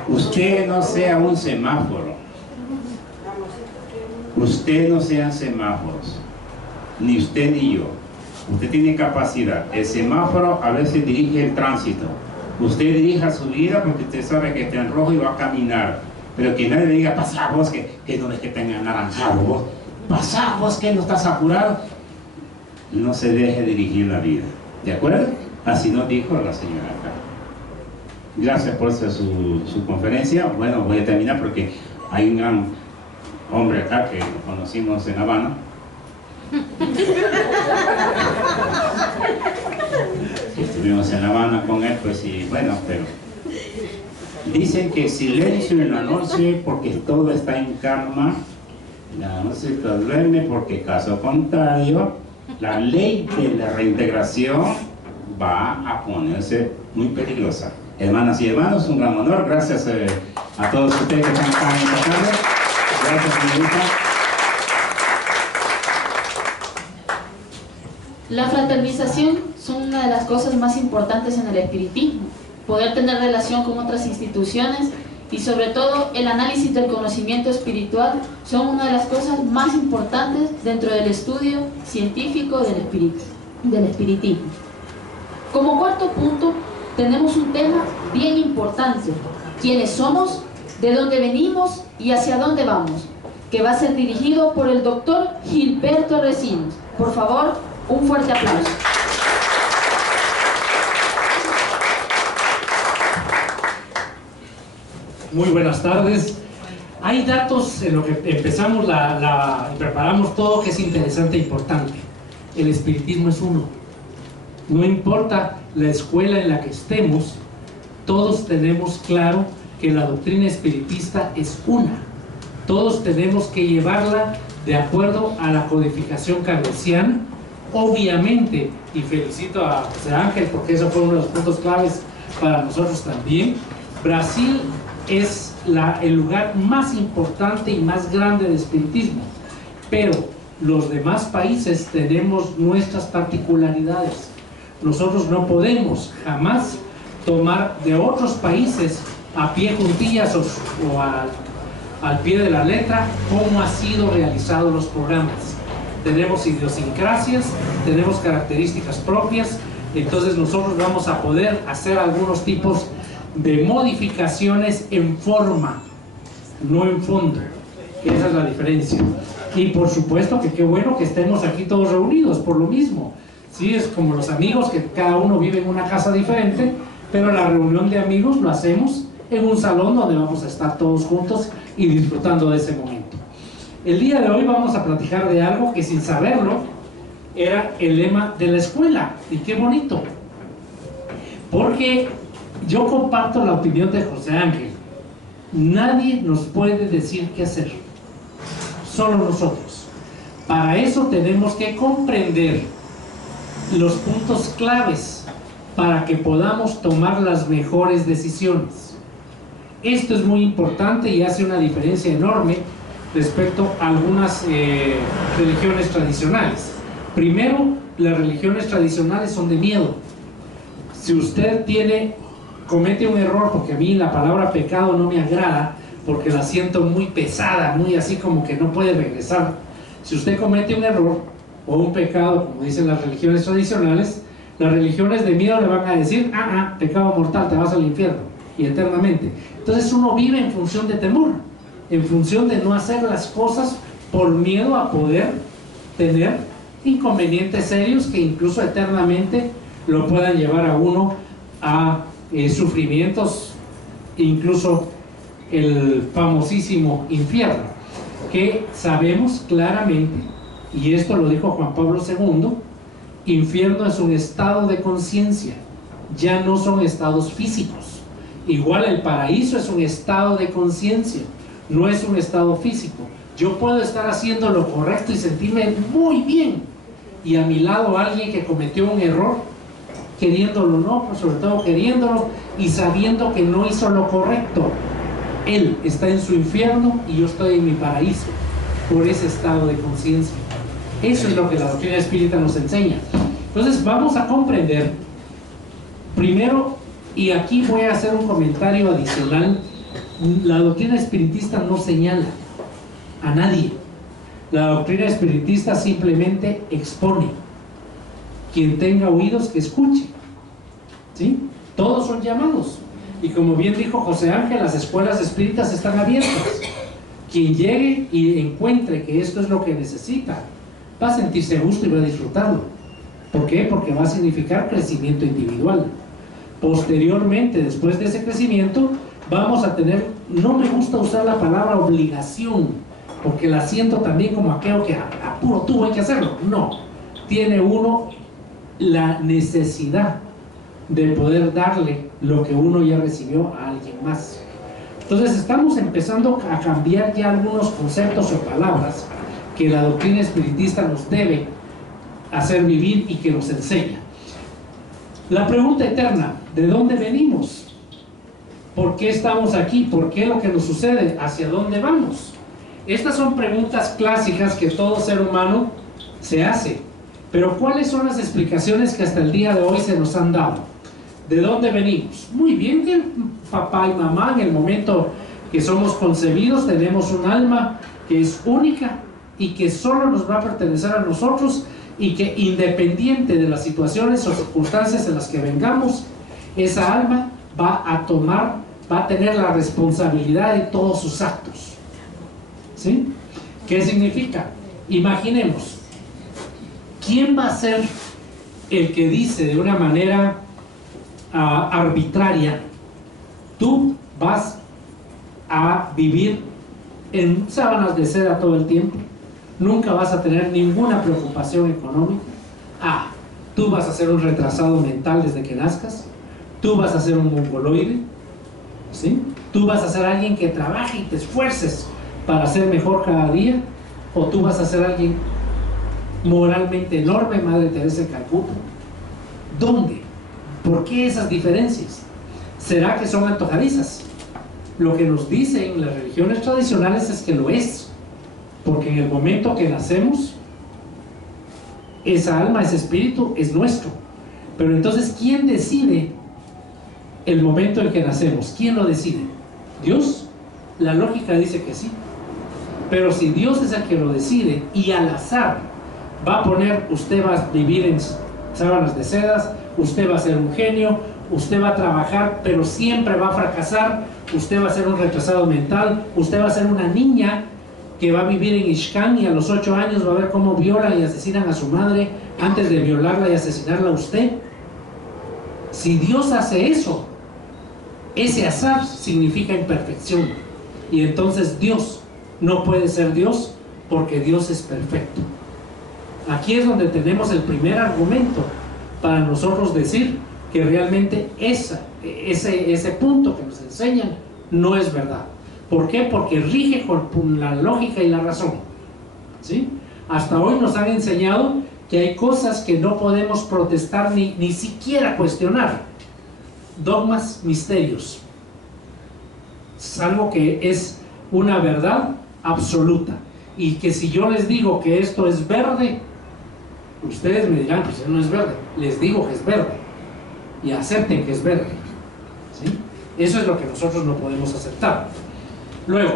usted no sea un semáforo. Usted no sean semáforos, ni usted ni yo. Usted tiene capacidad. El semáforo a veces dirige el tránsito. Usted dirija su vida porque usted sabe que está en rojo y va a caminar. Pero que nadie le diga, pasá vos, que no es que tenga anaranjado vos. Pasá vos, que no estás apurado. No se deje dirigir la vida. ¿De acuerdo? Así nos dijo la señora acá. Gracias por su conferencia. Bueno, voy a terminar porque hay un gran hombre acá que lo conocimos en Habana. Estuvimos en La Habana con él, pues, y bueno, pero dicen que silencio en la noche porque todo está en calma, la noche duerme porque caso contrario la ley de la reintegración va a ponerse muy peligrosa. Hermanas y hermanos, un gran honor, gracias a todos ustedes que están acá en la tarde. Gracias, señorita. La fraternización son una de las cosas más importantes en el espiritismo. Poder tener relación con otras instituciones y sobre todo el análisis del conocimiento espiritual son una de las cosas más importantes dentro del estudio científico del espiritismo. Como cuarto punto tenemos un tema bien importante: quiénes somos, de dónde venimos y hacia dónde vamos, que va a ser dirigido por el doctor Gilberto Recinos. Por favor, un fuerte aplauso. Muy buenas tardes. Hay datos en lo que empezamos y preparamos todo que es interesante e importante. El espiritismo es uno. No importa la escuela en la que estemos, todos tenemos claro que la doctrina espiritista es una. Todos tenemos que llevarla de acuerdo a la codificación cartesiana. Obviamente, y felicito a José Ángel porque eso fue uno de los puntos claves para nosotros también, Brasil es el lugar más importante y más grande de espiritismo, pero los demás países tenemos nuestras particularidades. Nosotros no podemos jamás tomar de otros países a pie juntillas o al pie de la letra cómo han sido realizados los programas. Tenemos idiosincrasias, tenemos características propias, entonces nosotros vamos a poder hacer algunos tipos de modificaciones en forma, no en fondo. Esa es la diferencia. Y por supuesto que qué bueno que estemos aquí todos reunidos por lo mismo. Sí, es como los amigos, que cada uno vive en una casa diferente, pero la reunión de amigos lo hacemos en un salón donde vamos a estar todos juntos y disfrutando de ese momento. El día de hoy vamos a platicar de algo que sin saberlo era el lema de la escuela. Y qué bonito, porque yo comparto la opinión de José Ángel. Nadie nos puede decir qué hacer, solo nosotros. Para eso tenemos que comprender los puntos claves para que podamos tomar las mejores decisiones. Esto es muy importante y hace una diferencia enorme respecto a algunas religiones tradicionales. Primero, las religiones tradicionales son de miedo. Si usted comete un error, porque a mí la palabra pecado no me agrada, porque la siento muy pesada, muy así como que no puede regresar. Si usted comete un error o un pecado, como dicen las religiones tradicionales, las religiones de miedo le van a decir, pecado mortal, te vas al infierno, y eternamente. Entonces uno vive en función de temor, en función de no hacer las cosas por miedo a poder tener inconvenientes serios que incluso eternamente lo puedan llevar a uno a sufrimientos, incluso el famosísimo infierno, que sabemos claramente, y esto lo dijo Juan Pablo II, infierno es un estado de conciencia, ya no son estados físicos. Igual el paraíso es un estado de conciencia, no es un estado físico. Yo puedo estar haciendo lo correcto y sentirme muy bien, y a mi lado alguien que cometió un error, queriéndolo o no, pero sobre todo queriéndolo y sabiendo que no hizo lo correcto. Él está en su infierno y yo estoy en mi paraíso, por ese estado de conciencia. Eso es lo que la doctrina espírita nos enseña. Entonces vamos a comprender primero, y aquí voy a hacer un comentario adicional, la doctrina espiritista no señala a nadie. La doctrina espiritista simplemente expone. Quien tenga oídos que escuche, ¿sí? Todos son llamados, y como bien dijo José Ángel, las escuelas espíritas están abiertas. Quien llegue y encuentre que esto es lo que necesita, va a sentirse a gusto y va a disfrutarlo. ¿Por qué? Porque va a significar crecimiento individual. Posteriormente, después de ese crecimiento, vamos a tener, no me gusta usar la palabra obligación, porque la siento también como aquello que a puro tubo hay que hacerlo. No, tiene uno la necesidad de poder darle lo que uno ya recibió a alguien más. Entonces estamos empezando a cambiar ya algunos conceptos o palabras que la doctrina espiritista nos debe hacer vivir y que nos enseña. La pregunta eterna, ¿de dónde venimos? ¿Por qué estamos aquí? ¿Por qué lo que nos sucede? ¿Hacia dónde vamos? Estas son preguntas clásicas que todo ser humano se hace. Pero ¿cuáles son las explicaciones que hasta el día de hoy se nos han dado? ¿De dónde venimos? Muy bien, que papá y mamá en el momento que somos concebidos tenemos un alma que es única y que solo nos va a pertenecer a nosotros, y que independiente de las situaciones o circunstancias en las que vengamos, esa alma va a tener la responsabilidad de todos sus actos. ¿Sí? ¿Qué significa? Imaginemos, ¿quién va a ser el que dice de una manera arbitraria, tú vas a vivir en sábanas de seda todo el tiempo, nunca vas a tener ninguna preocupación económica? Tú vas a ser un retrasado mental desde que nazcas, tú vas a ser un mongoloide, ¿sí? Tú vas a ser alguien que trabaje y te esfuerces para ser mejor cada día, o tú vas a ser alguien moralmente enorme, Madre Teresa de Calcuta. ¿Dónde? ¿Por qué esas diferencias? ¿Será que son antojadizas? Lo que nos dicen las religiones tradicionales es que lo es, porque en el momento que nacemos, esa alma, ese espíritu es nuestro. Pero entonces, ¿quién decide el momento en que nacemos? ¿Quién lo decide? ¿Dios? La lógica dice que sí. Pero si Dios es el que lo decide y al azar va a poner, usted va a vivir en sábanas de sedas, usted va a ser un genio, usted va a trabajar pero siempre va a fracasar, usted va a ser un retrasado mental, usted va a ser una niña que va a vivir en Ixcán y a los 8 años va a ver cómo violan y asesinan a su madre antes de violarla y asesinarla a usted. Si Dios hace eso, ese azar significa imperfección, y entonces Dios no puede ser Dios, porque Dios es perfecto. Aquí es donde tenemos el primer argumento para nosotros decir que realmente ese punto que nos enseñan no es verdad. ¿Por qué? Porque rige con la lógica y la razón, ¿sí? Hasta hoy nos han enseñado que hay cosas que no podemos protestar ni siquiera cuestionar. Dogmas, misterios. Es algo que es una verdad absoluta. Y que si yo les digo que esto es verde, ustedes me dirán, pues no es verde. Les digo que es verde. Y acepten que es verde. ¿Sí? Eso es lo que nosotros no podemos aceptar. Luego,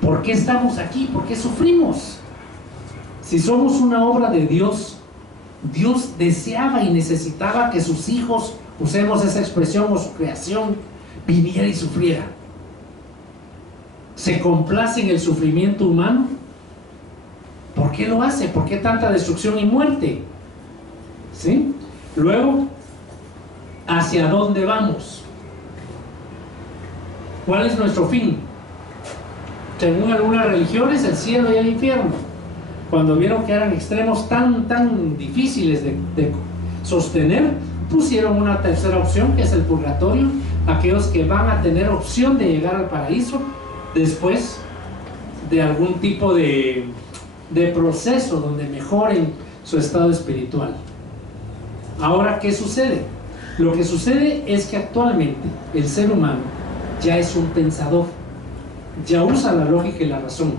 ¿por qué estamos aquí? ¿Por qué sufrimos? Si somos una obra de Dios, Dios deseaba y necesitaba que sus hijos, usemos esa expresión, o su creación, viniera y sufriera. ¿Se complace en el sufrimiento humano? ¿Por qué lo hace? ¿Por qué tanta destrucción y muerte? ¿Sí? Luego, ¿hacia dónde vamos? ¿Cuál es nuestro fin? Según algunas religiones, el cielo y el infierno. Cuando vieron que eran extremos tan difíciles de sostener, pusieron una tercera opción, que es el purgatorio. Aquellos que van a tener opción de llegar al paraíso después de algún tipo de proceso donde mejoren su estado espiritual. Ahora, ¿qué sucede? Lo que sucede es que actualmente el ser humano ya es un pensador, ya usa la lógica y la razón.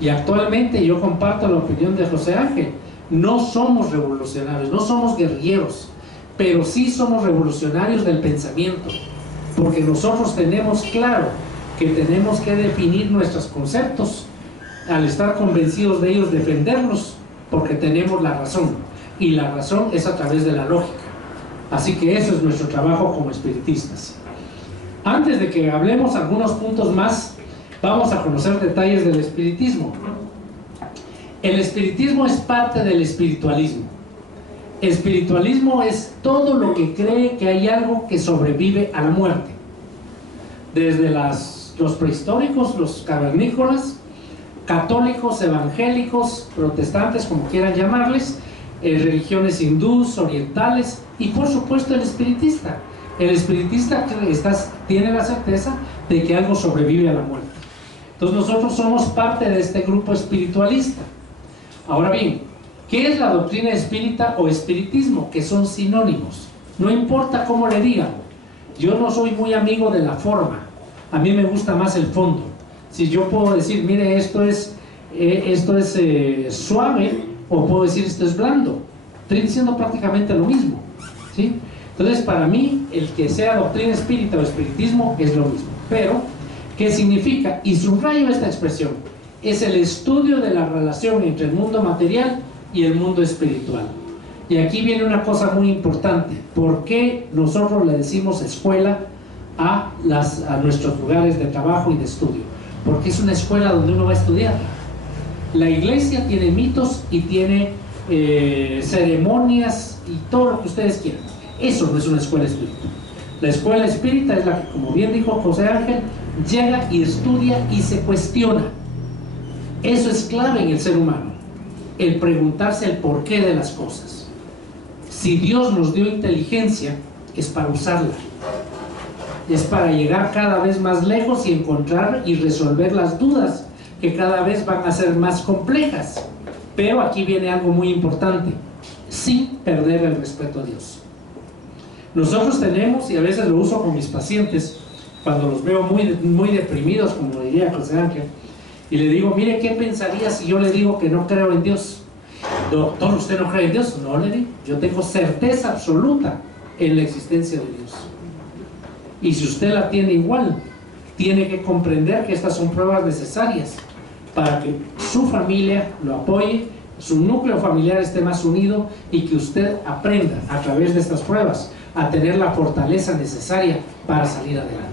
Y actualmente yo comparto la opinión de José Ángel. No somos revolucionarios, no somos guerrilleros, pero sí somos revolucionarios del pensamiento, porque nosotros tenemos claro que tenemos que definir nuestros conceptos, al estar convencidos de ellos, defenderlos, porque tenemos la razón, y la razón es a través de la lógica. Así que eso es nuestro trabajo como espiritistas. Antes de que hablemos algunos puntos más, vamos a conocer detalles del espiritismo. El espiritismo es parte del espiritualismo. Espiritualismo es todo lo que cree que hay algo que sobrevive a la muerte. Desde los prehistóricos, los cavernícolas, católicos, evangélicos, protestantes, como quieran llamarles, religiones hindús, orientales, y por supuesto el espiritista. El espiritista tiene la certeza de que algo sobrevive a la muerte. Entonces nosotros somos parte de este grupo espiritualista. Ahora bien, ¿qué es la doctrina espírita o espiritismo? Que son sinónimos. No importa cómo le digan. Yo no soy muy amigo de la forma. A mí me gusta más el fondo. Si yo puedo decir, mire, esto es suave, o puedo decir, esto es blando. Estoy diciendo prácticamente lo mismo, ¿sí? Entonces, para mí, el que sea doctrina espírita o espiritismo es lo mismo. Pero, ¿qué significa? Y subrayo esta expresión. Es el estudio de la relación entre el mundo material y el mundo espiritual. Y aquí viene una cosa muy importante. ¿Por qué nosotros le decimos escuela a nuestros lugares de trabajo y de estudio? Porque es una escuela donde uno va a estudiar. La iglesia tiene mitos y tiene ceremonias y todo lo que ustedes quieran. Eso no es una escuela espírita. La escuela espírita es la que, como bien dijo José Ángel, llega y estudia y se cuestiona. Eso es clave en el ser humano, el preguntarse el porqué de las cosas. Si Dios nos dio inteligencia, es para usarla, es para llegar cada vez más lejos y encontrar y resolver las dudas que cada vez van a ser más complejas. Pero aquí viene algo muy importante: sin perder el respeto a Dios. Nosotros tenemos, y a veces lo uso con mis pacientes cuando los veo muy deprimidos, como diría José Ángel, y le digo, mire, ¿qué pensaría si yo le digo que no creo en Dios? Doctor, ¿usted no cree en Dios? No, le digo, yo tengo certeza absoluta en la existencia de Dios. Y si usted la tiene igual, tiene que comprender que estas son pruebas necesarias para que su familia lo apoye, su núcleo familiar esté más unido, y que usted aprenda a través de estas pruebas a tener la fortaleza necesaria para salir adelante.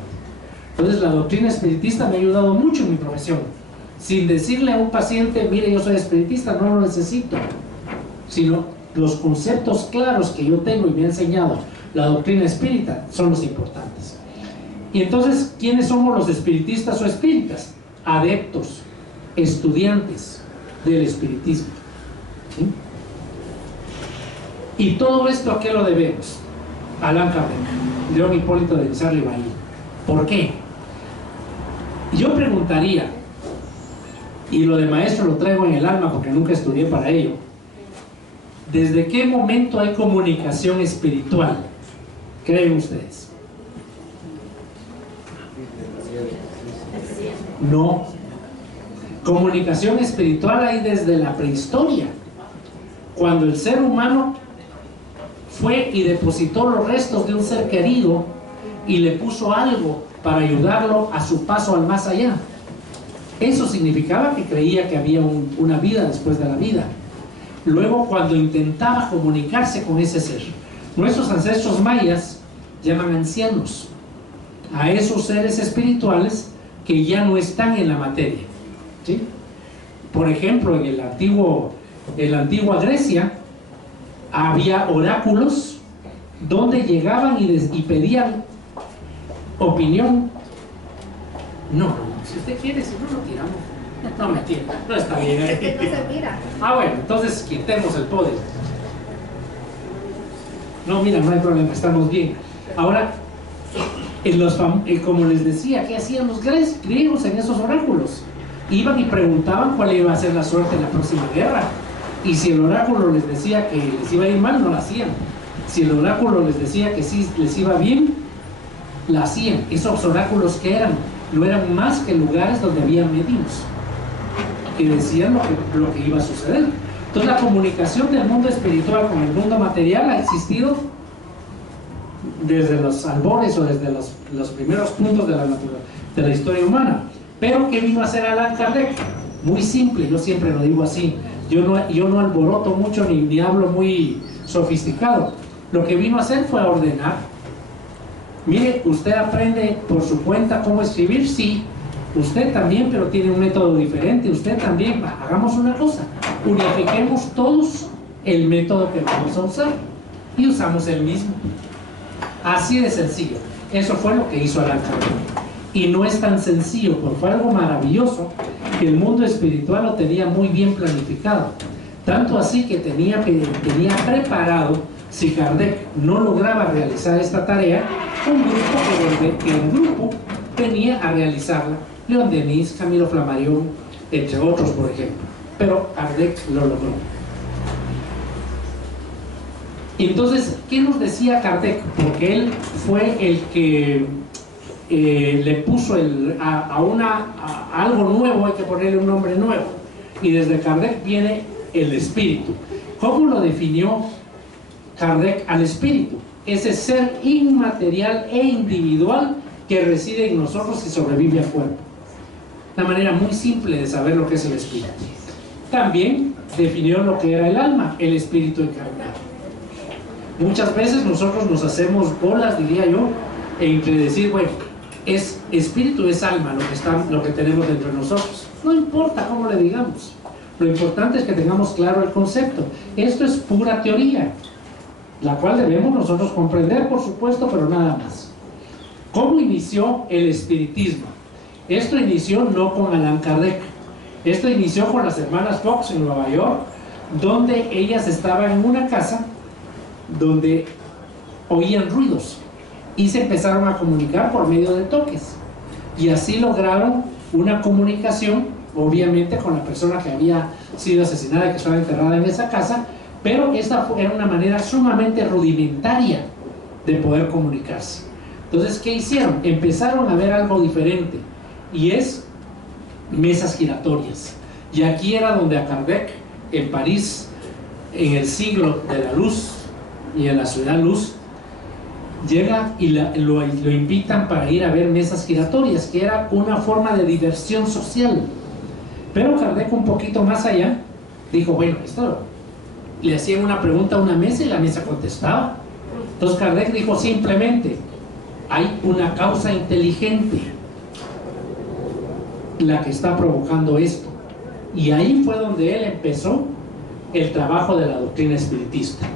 Entonces, la doctrina espiritista me ha ayudado mucho en mi profesión. Sin decirle a un paciente, mire, yo soy espiritista, no lo necesito, sino los conceptos claros que yo tengo y me ha enseñado la doctrina espírita son los importantes. Y entonces, ¿quiénes somos los espiritistas o espíritas? Adeptos, estudiantes del espiritismo, ¿sí? Y todo esto, ¿a qué lo debemos? Allan Kardec, León Hipólito de Pizarro y Bahía. ¿Por qué? Yo preguntaría, y lo de maestro lo traigo en el alma porque nunca estudié para ello, ¿desde qué momento hay comunicación espiritual? ¿Creen ustedes? No. Comunicación espiritual hay desde la prehistoria, cuando el ser humano fue y depositó los restos de un ser querido y le puso algo para ayudarlo a su paso al más allá. Eso significaba que creía que había una vida después de la vida. Luego, cuando intentaba comunicarse con ese ser, nuestros ancestros mayas llaman ancianos a esos seres espirituales que ya no están en la materia, ¿sí? Por ejemplo, en la antigua Grecia había oráculos donde llegaban y pedían opinión. No, si usted quiere, si no lo tiramos. No me tira, no está bien. Es que no se mira. Ah, bueno, entonces quitemos el podio. No, mira, no hay problema, estamos bien. Ahora, como les decía, ¿qué hacían los griegos en esos oráculos? Iban y preguntaban cuál iba a ser la suerte en la próxima guerra. Y si el oráculo les decía que les iba a ir mal, no la hacían. Si el oráculo les decía que sí les iba bien, la hacían. Esos oráculos, ¿qué eran? No eran más que lugares donde había medios que decían lo que iba a suceder. Entonces, la comunicación del mundo espiritual con el mundo material ha existido desde los albores o desde los primeros puntos de la historia humana. Pero ¿qué vino a hacer Allan Kardec? Muy simple, yo siempre lo digo así. Yo no alboroto mucho ni hablo muy sofisticado. Lo que vino a hacer fue a ordenar. Mire, usted aprende por su cuenta cómo escribir, sí. Usted también, pero tiene un método diferente. Usted también. Hagamos una cosa, unifiquemos todos el método que vamos a usar y usamos el mismo. Así de sencillo. Eso fue lo que hizo Allan Kardec. Y no es tan sencillo, porque fue algo maravilloso que el mundo espiritual lo tenía muy bien planificado. Tanto así que tenía preparado, si Kardec no lograba realizar esta tarea, un grupo que el grupo venía a realizarla. León Denis, Camilo Flammarion, entre otros, por ejemplo. Pero Kardec lo logró. Entonces, ¿qué nos decía Kardec? Porque él fue el que le puso a algo nuevo, hay que ponerle un nombre nuevo. Y desde Kardec viene el espíritu. ¿Cómo lo definió Kardec al espíritu? Ese ser inmaterial e individual que reside en nosotros y sobrevive al cuerpo. Una manera muy simple de saber lo que es el espíritu. También definió lo que era el alma, el espíritu encarnado. Muchas veces nosotros nos hacemos bolas, diría yo, entre decir, bueno, es espíritu, es alma lo que tenemos dentro de nosotros. No importa cómo le digamos. Lo importante es que tengamos claro el concepto. Esto es pura teoría, la cual debemos nosotros comprender, por supuesto, pero nada más. ¿Cómo inició el espiritismo? Esto inició no con Allan Kardec. Esto inició con las hermanas Fox en Nueva York, donde ellas estaban en una casa donde oían ruidos y se empezaron a comunicar por medio de toques. Y así lograron una comunicación, obviamente con la persona que había sido asesinada y que estaba enterrada en esa casa, pero esta era una manera sumamente rudimentaria de poder comunicarse. Entonces, ¿qué hicieron? Empezaron a ver algo diferente, y es mesas giratorias. Y aquí era donde a Kardec, en París, en el siglo de la luz y en la ciudad luz, llega y lo invitan para ir a ver mesas giratorias, que era una forma de diversión social. Pero Kardec, un poquito más allá, dijo, bueno, esto le hacían una pregunta a una mesa y la mesa contestaba. Entonces Kardec dijo simplemente, hay una causa inteligente la que está provocando esto. Y ahí fue donde él empezó el trabajo de la doctrina espiritista.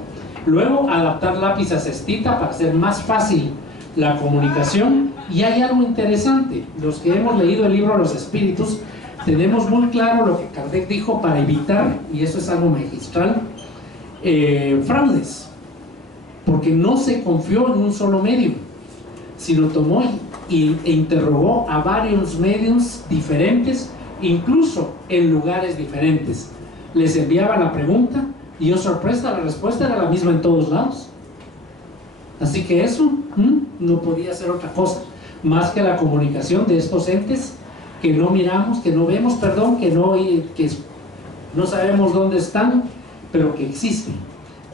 Luego adaptar lápiz a cestita para hacer más fácil la comunicación. Y hay algo interesante, los que hemos leído el libro Los Espíritus tenemos muy claro lo que Kardec dijo para evitar, y eso es algo magistral, fraudes, porque no se confió en un solo medium, sino tomó e interrogó a varios mediums diferentes, incluso en lugares diferentes. Les enviaba la pregunta, Y yo sorpresa, la respuesta era la misma en todos lados. Así que eso no podía ser otra cosa más que la comunicación de estos entes que no miramos, que no vemos, perdón, que no sabemos dónde están, pero que existen.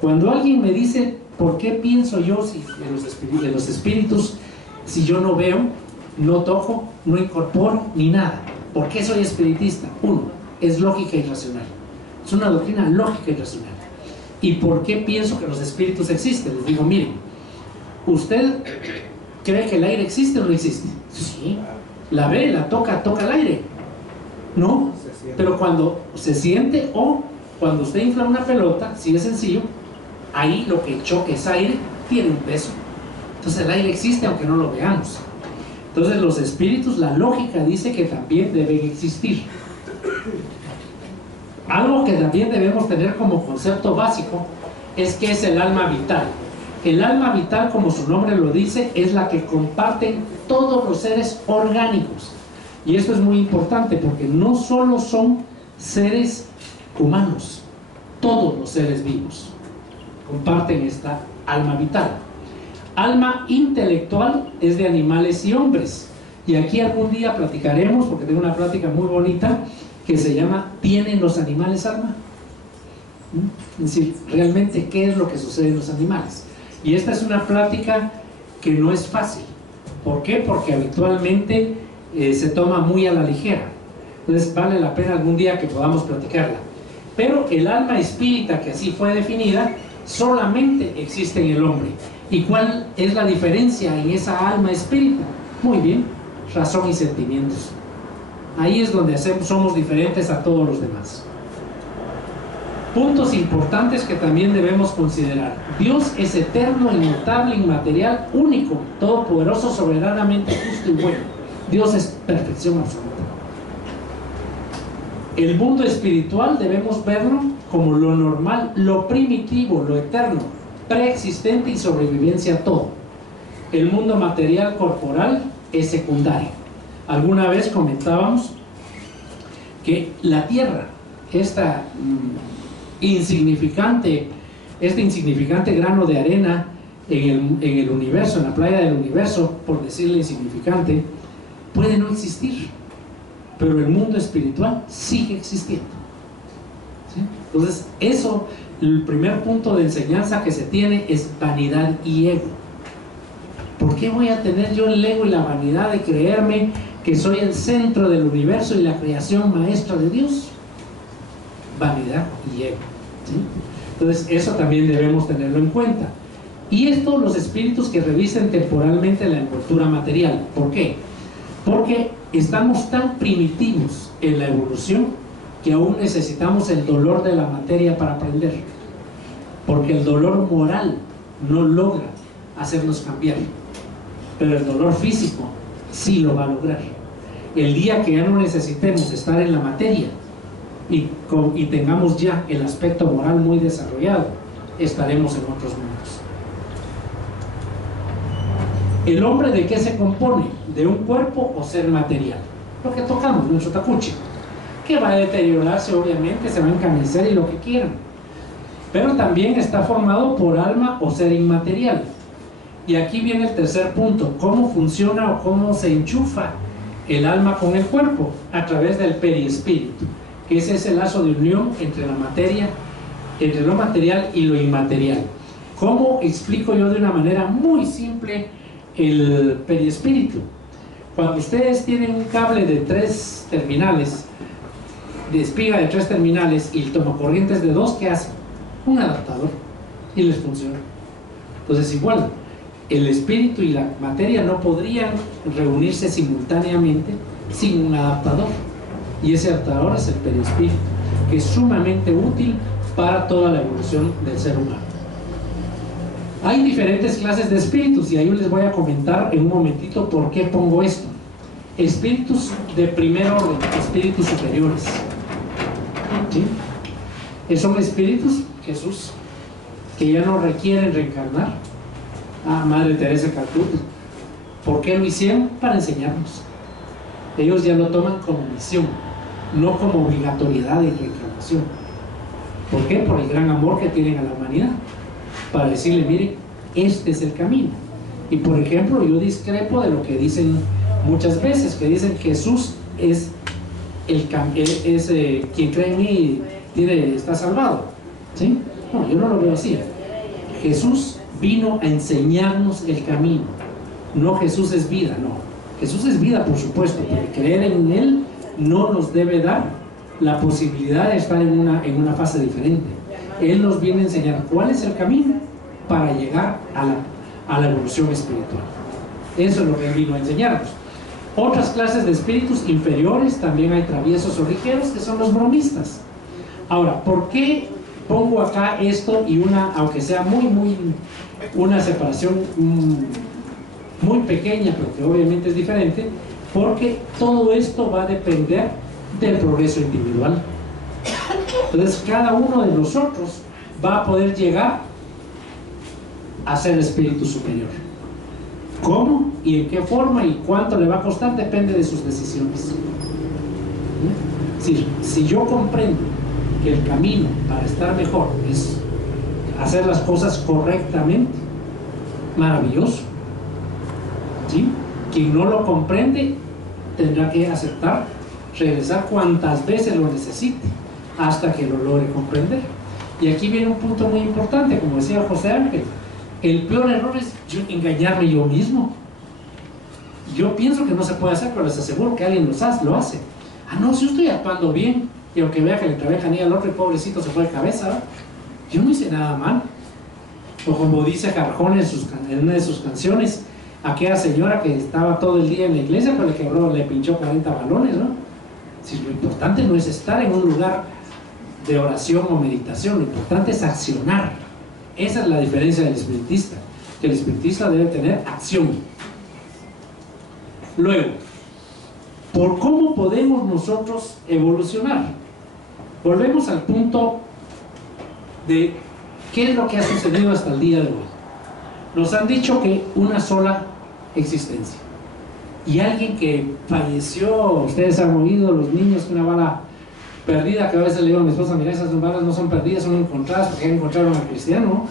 Cuando alguien me dice, ¿por qué pienso yo en los espíritus si yo no veo, no toco, no incorporo ni nada? ¿Por qué soy espiritista? Uno, es lógica y racional. Es una doctrina lógica y racional. ¿Y por qué pienso que los espíritus existen? Les digo, miren, ¿usted cree que el aire existe o no existe? Sí. La ve, la toca el aire. No, pero cuando se siente o cuando usted infla una pelota, si es sencillo, ahí lo que choque es aire, tiene un peso. Entonces el aire existe aunque no lo veamos. Entonces los espíritus, la lógica dice que también deben existir. Algo que también debemos tener como concepto básico es que es el alma vital. El alma vital, como su nombre lo dice, es la que comparten todos los seres orgánicos. Y esto es muy importante porque no solo son seres humanos, todos los seres vivos comparten esta alma vital. Alma intelectual es de animales y hombres. Y aquí algún día platicaremos, porque tengo una plática muy bonita que se llama ¿tienen los animales alma? Es decir, realmente, ¿qué es lo que sucede en los animales? Y esta es una plática que no es fácil. ¿Por qué? Porque habitualmente se toma muy a la ligera. Entonces vale la pena algún día que podamos platicarla. Pero el alma espírita, que así fue definida, solamente existe en el hombre. ¿Y cuál es la diferencia en esa alma espírita? Muy bien, razón y sentimientos. Ahí es donde somos diferentes a todos los demás. Puntos importantes que también debemos considerar. Dios es eterno, inmutable, inmaterial, único, todopoderoso, soberanamente justo y bueno. Dios es perfección absoluta. El mundo espiritual debemos verlo como lo normal, lo primitivo, lo eterno, preexistente y sobrevivencia a todo. El mundo material corporal es secundario. Alguna vez comentábamos que la Tierra, este insignificante grano de arena en el universo, en la playa del universo, por decirle insignificante, puede no existir, pero el mundo espiritual sigue existiendo. ¿Sí? Entonces eso, el primer punto de enseñanza que se tiene es vanidad y ego. ¿Por qué voy a tener yo el ego y la vanidad de creerme que soy el centro del universo y la creación maestra de Dios? Vanidad y ego. ¿Sí? Entonces eso también debemos tenerlo en cuenta. Y esto los espíritus que revisten temporalmente la envoltura material. ¿Por qué? Porque estamos tan primitivos en la evolución que aún necesitamos el dolor de la materia para aprender. Porque el dolor moral no logra hacernos cambiar, pero el dolor físico sí lo va a lograr. El día que ya no necesitemos estar en la materia y tengamos ya el aspecto moral muy desarrollado, estaremos en otros mundos. ¿El hombre de qué se compone? ¿De un cuerpo o ser material? Lo que tocamos, nuestro tacuche, que va a deteriorarse obviamente, se va a encanecer y lo que quieran, pero también está formado por alma o ser inmaterial. Y aquí viene el tercer punto: ¿cómo funciona o cómo se enchufa el alma con el cuerpo? A través del perispíritu, que es ese lazo de unión entre la materia, entre lo material y lo inmaterial. ¿Cómo explico yo de una manera muy simple el perispíritu? Cuando ustedes tienen un cable de 3 terminales, de espiga de 3 terminales, y el tomacorrientes de 2, ¿qué hacen? Un adaptador, y les funciona. Entonces igual, el espíritu y la materia no podrían reunirse simultáneamente sin un adaptador, y ese adaptador es el perispíritu, que es sumamente útil para toda la evolución del ser humano. Hay diferentes clases de espíritus, y ahí les voy a comentar en un momentito por qué pongo esto. Espíritus de primer orden, espíritus superiores. ¿Sí? Son espíritus, Jesús, que ya no requieren reencarnar. Madre Teresa de Calcuta. ¿Por qué lo hicieron? Para enseñarnos. Ellos ya lo toman como misión, no como obligatoriedad de reencarnación. ¿Por qué? Por el gran amor que tienen a la humanidad, para decirle, miren, este es el camino. Y por ejemplo, yo discrepo de lo que dicen muchas veces, que dicen Jesús es quien cree en mí está salvado, ¿sí? No, yo no lo veo así. Jesús vino a enseñarnos el camino, no Jesús es vida, no. Jesús es vida, por supuesto, pero creer en Él no nos debe dar la posibilidad de estar en una fase diferente. Él nos viene a enseñar cuál es el camino para llegar a la evolución espiritual. Eso es lo que Él vino a enseñarnos. Otras clases de espíritus inferiores, también hay traviesos o ligeros, que son los bromistas. Ahora, ¿por qué pongo acá esto y aunque sea una separación muy pequeña, pero que obviamente es diferente? Porque todo esto va a depender del progreso individual. Entonces, cada uno de nosotros va a poder llegar a ser espíritu superior. ¿Cómo y en qué forma y cuánto le va a costar? Depende de sus decisiones. Si yo comprendo que el camino para estar mejor es hacer las cosas correctamente, maravilloso, ¿sí? Quien no lo comprende tendrá que aceptar regresar cuantas veces lo necesite hasta que lo logre comprender. Y aquí viene un punto muy importante, como decía José Ángel. El peor error es engañarme yo mismo. Yo pienso que no se puede hacer, pero les aseguro que alguien lo hace. No, si yo estoy actuando bien, y aunque vea que le trabeja ni al otro y pobrecito se fue de cabeza, ¿verdad? Yo no hice nada mal. O como dice Arjona en una de sus canciones, aquella señora que estaba todo el día en la iglesia, pero le pinchó 40 balones, ¿no? Si lo importante no es estar en un lugar de oración o meditación, lo importante es accionar. Esa es la diferencia del espiritista, que el espiritista debe tener acción. Luego, ¿por cómo podemos nosotros evolucionar? Volvemos al punto de qué es lo que ha sucedido hasta el día de hoy. Nos han dicho que una sola existencia. Y alguien que falleció, ustedes han oído, los niños, una bala perdida, que a veces le digo a mi esposa, mira, esas balas no son perdidas, son encontradas, porque ya encontraron al cristiano.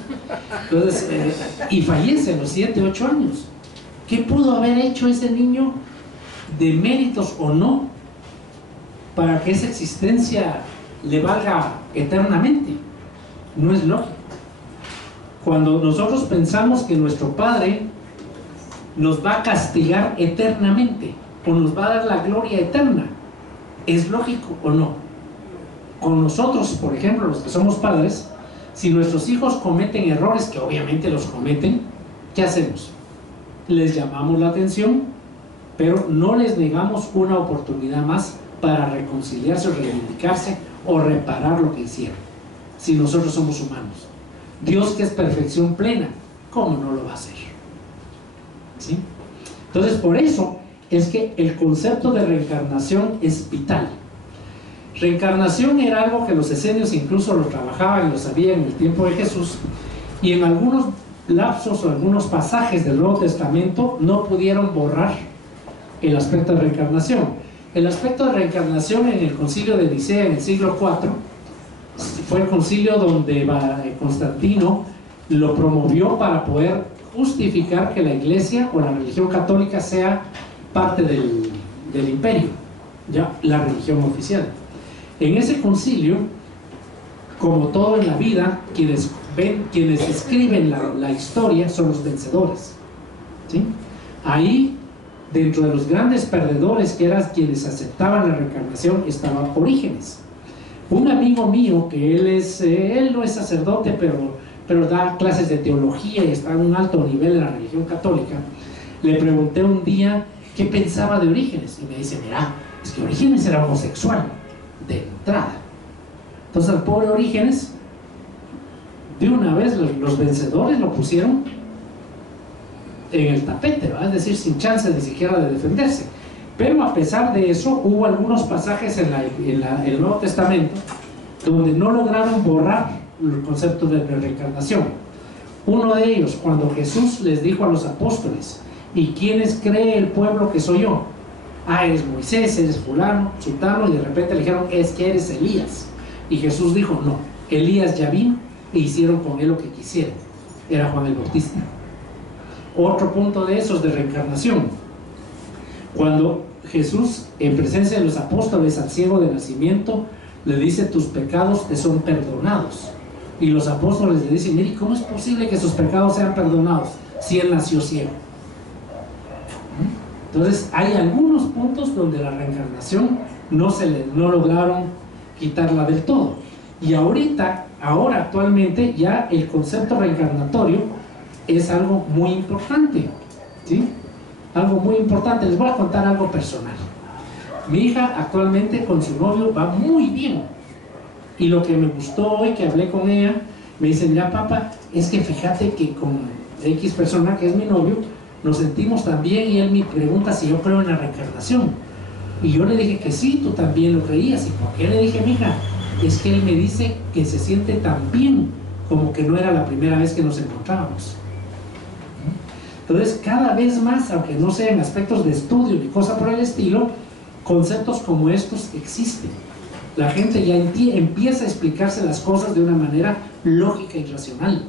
Entonces, y fallece a los 7, 8 años. ¿Qué pudo haber hecho ese niño, de méritos o no, para que esa existencia le valga eternamente? No es lógico. Cuando nosotros pensamos que nuestro Padre nos va a castigar eternamente o nos va a dar la gloria eterna, ¿es lógico o no? Con nosotros, por ejemplo, los que somos padres, si nuestros hijos cometen errores, que obviamente los cometen, ¿qué hacemos? Les llamamos la atención, pero no les negamos una oportunidad más para reconciliarse o reivindicarse o reparar lo que hicieron. Si nosotros somos humanos, Dios, que es perfección plena, ¿cómo no lo va a hacer? ¿Sí? Entonces, por eso es que el concepto de reencarnación es vital. Reencarnación era algo que los esenios incluso lo trabajaban y lo sabían en el tiempo de Jesús, y en algunos lapsos o algunos pasajes del Nuevo Testamento no pudieron borrar el aspecto de reencarnación. El aspecto de reencarnación en el concilio de Nicea en el siglo IV fue el concilio donde Constantino lo promovió para poder justificar que la iglesia o la religión católica sea parte del imperio, ya la religión oficial. En ese concilio, como todo en la vida, quienes escriben la historia son los vencedores, ¿sí? Ahí, dentro de los grandes perdedores, que eran quienes aceptaban la reencarnación, estaba Orígenes. Un amigo mío, que él no es sacerdote, pero da clases de teología y está en un alto nivel en la religión católica, le pregunté un día qué pensaba de Orígenes, y me dice, mira, es que Orígenes era homosexual de entrada. Entonces al pobre Orígenes, de una vez los vencedores lo pusieron en el tapete, ¿verdad? Es decir, sin chance ni siquiera de defenderse. Pero a pesar de eso, hubo algunos pasajes en el Nuevo Testamento donde no lograron borrar el concepto de reencarnación. Uno de ellos, cuando Jesús les dijo a los apóstoles, ¿y quiénes cree el pueblo que soy yo? Eres Moisés, eres fulano, sultano, y de repente le dijeron, es que eres Elías. Y Jesús dijo, no, Elías ya vino e hicieron con él lo que quisieron. Era Juan el Bautista. Otro punto de esos de reencarnación, cuando Jesús, en presencia de los apóstoles al ciego de nacimiento, le dice: tus pecados te son perdonados. Y los apóstoles le dicen: mire, ¿cómo es posible que sus pecados sean perdonados si él nació ciego? Entonces hay algunos puntos donde la reencarnación no lograron quitarla del todo. Y ahora actualmente ya el concepto reencarnatorio es algo muy importante, ¿sí? Algo muy importante. Les voy a contar algo personal. Mi hija actualmente con su novio va muy bien. Y lo que me gustó hoy que hablé con ella, me dice: mira, papá, es que fíjate que con X persona que es mi novio, nos sentimos tan bien, y él me pregunta si yo creo en la reencarnación. Y yo le dije que sí, tú también lo creías. ¿Y por qué? Le dije: mija, es que él me dice que se siente tan bien como que no era la primera vez que nos encontrábamos. Entonces, cada vez más, aunque no sean aspectos de estudio ni cosa por el estilo, conceptos como estos existen. La gente ya empieza a explicarse las cosas de una manera lógica y racional.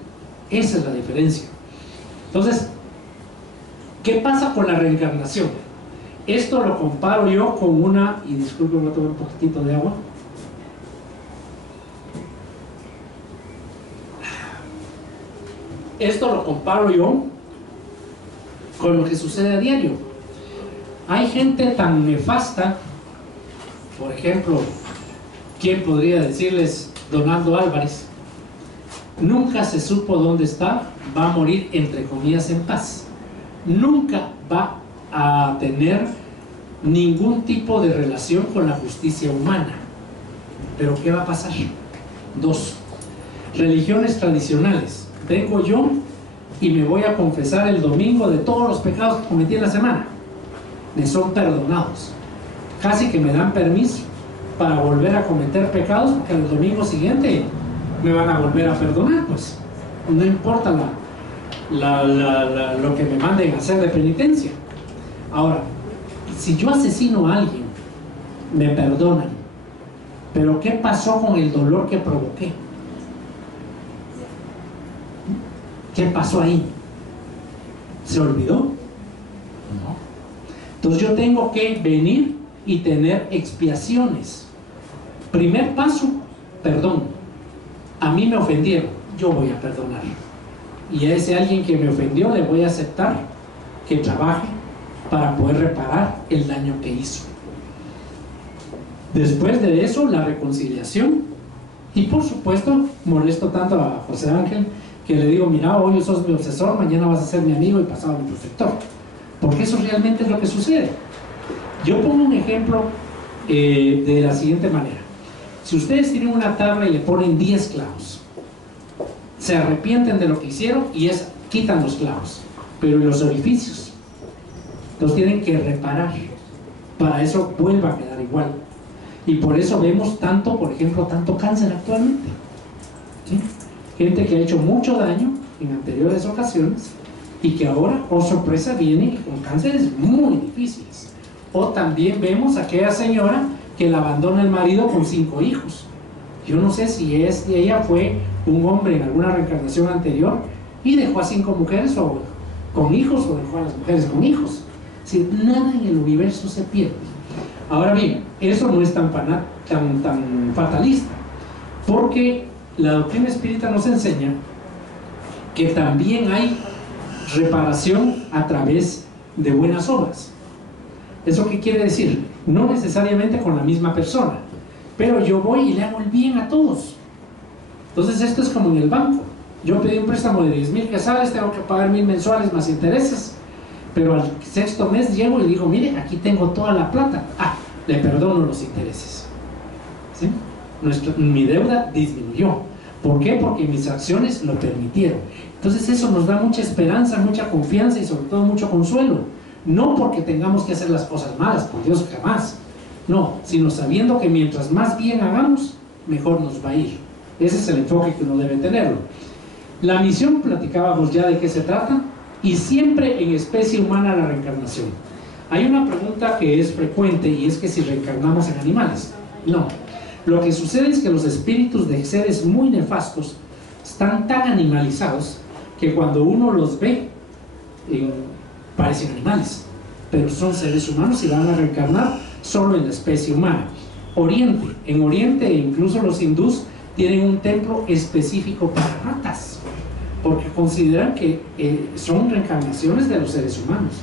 Esa es la diferencia. Entonces, ¿qué pasa con la reencarnación? Esto lo comparo yo con una... Y disculpen, voy a tomar un poquitito de agua. Esto lo comparo yo con lo que sucede a diario. Hay gente tan nefasta, por ejemplo, ¿quién podría decirles? Donaldo Álvarez. Nunca se supo dónde está, va a morir entre comillas en paz. Nunca va a tener ningún tipo de relación con la justicia humana. Pero ¿qué va a pasar? 2. Religiones tradicionales. Vengo yo y me voy a confesar el domingo de todos los pecados que cometí en la semana. Me son perdonados. Casi que me dan permiso para volver a cometer pecados, porque el domingo siguiente me van a volver a perdonar, pues. No importa lo que me manden a hacer de penitencia. Ahora, si yo asesino a alguien, me perdonan. Pero ¿qué pasó con el dolor que provoqué? ¿Qué pasó ahí? ¿Se olvidó? No. Entonces yo tengo que venir y tener expiaciones. Primer paso, perdón. A mí me ofendieron, yo voy a perdonar. Y a ese alguien que me ofendió le voy a aceptar que trabaje para poder reparar el daño que hizo. Después de eso, la reconciliación. Y por supuesto, molesto tanto a José Ángel que le digo: mira, hoy sos mi obsesor, mañana vas a ser mi amigo y pasado mi protector. Porque eso realmente es lo que sucede. Yo pongo un ejemplo de la siguiente manera. Si ustedes tienen una tabla y le ponen 10 clavos, se arrepienten de lo que hicieron y quitan los clavos, pero los orificios los tienen que reparar, para eso vuelva a quedar igual. Y por eso vemos tanto, por ejemplo, tanto cáncer actualmente, ¿sí? Gente que ha hecho mucho daño en anteriores ocasiones y que ahora, oh sorpresa, viene con cánceres muy difíciles. O también vemos a aquella señora que la abandona el marido con 5 hijos. Yo no sé si ella fue un hombre en alguna reencarnación anterior y dejó a 5 mujeres o con hijos, o dejó a las mujeres con hijos. Es decir, nada en el universo se pierde. Ahora bien, eso no es tan fatalista, porque la doctrina espírita nos enseña que también hay reparación a través de buenas obras. ¿Eso qué quiere decir? No necesariamente con la misma persona, pero yo voy y le hago el bien a todos. Entonces esto es como en el banco. Yo pedí un préstamo de 10,000 quetzales, tengo que pagar 1,000 mensuales más intereses, pero al 6º mes llego y digo: mire, aquí tengo toda la plata. Le perdono los intereses, ¿sí? Mi deuda disminuyó. ¿Por qué? Porque mis acciones lo permitieron. Entonces eso nos da mucha esperanza, mucha confianza y sobre todo mucho consuelo. No porque tengamos que hacer las cosas malas, por Dios, jamás. No, sino sabiendo que mientras más bien hagamos, mejor nos va a ir. Ese es el enfoque que uno debe tenerlo. La misión, platicábamos ya de qué se trata, y siempre en especie humana la reencarnación. Hay una pregunta que es frecuente y es que si reencarnamos en animales. No, Lo que sucede es que los espíritus de seres muy nefastos están tan animalizados que cuando uno los ve, parecen animales, pero son seres humanos y van a reencarnar solo en la especie humana. En Oriente incluso los hindús tienen un templo específico para ratas, porque consideran que son reencarnaciones de los seres humanos,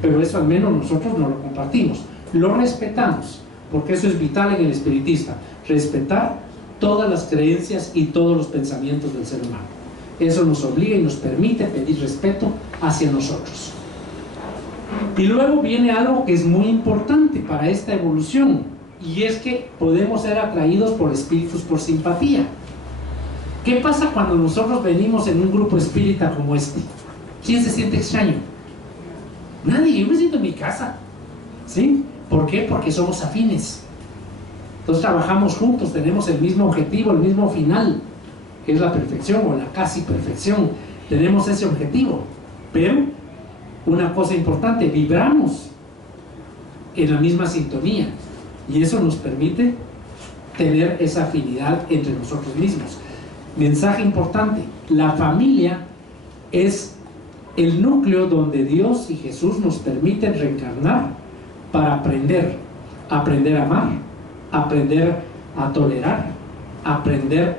pero eso al menos nosotros no lo compartimos, lo respetamos, porque eso es vital en el espiritista, respetar todas las creencias y todos los pensamientos del ser humano. Eso nos obliga y nos permite pedir respeto hacia nosotros. Y luego viene algo que es muy importante para esta evolución, y es que podemos ser atraídos por espíritus por simpatía. ¿Qué pasa cuando nosotros venimos en un grupo espírita como este? ¿Quién se siente extraño? Nadie. Yo me siento en mi casa, ¿sí? ¿Por qué? Porque somos afines. Entonces trabajamos juntos, tenemos el mismo objetivo, el mismo final, que es la perfección o la casi perfección. Tenemos ese objetivo, pero una cosa importante, vibramos en la misma sintonía, y eso nos permite tener esa afinidad entre nosotros mismos. Mensaje importante: la familia es el núcleo donde Dios y Jesús nos permiten reencarnar para aprender a amar, aprender a tolerar, aprender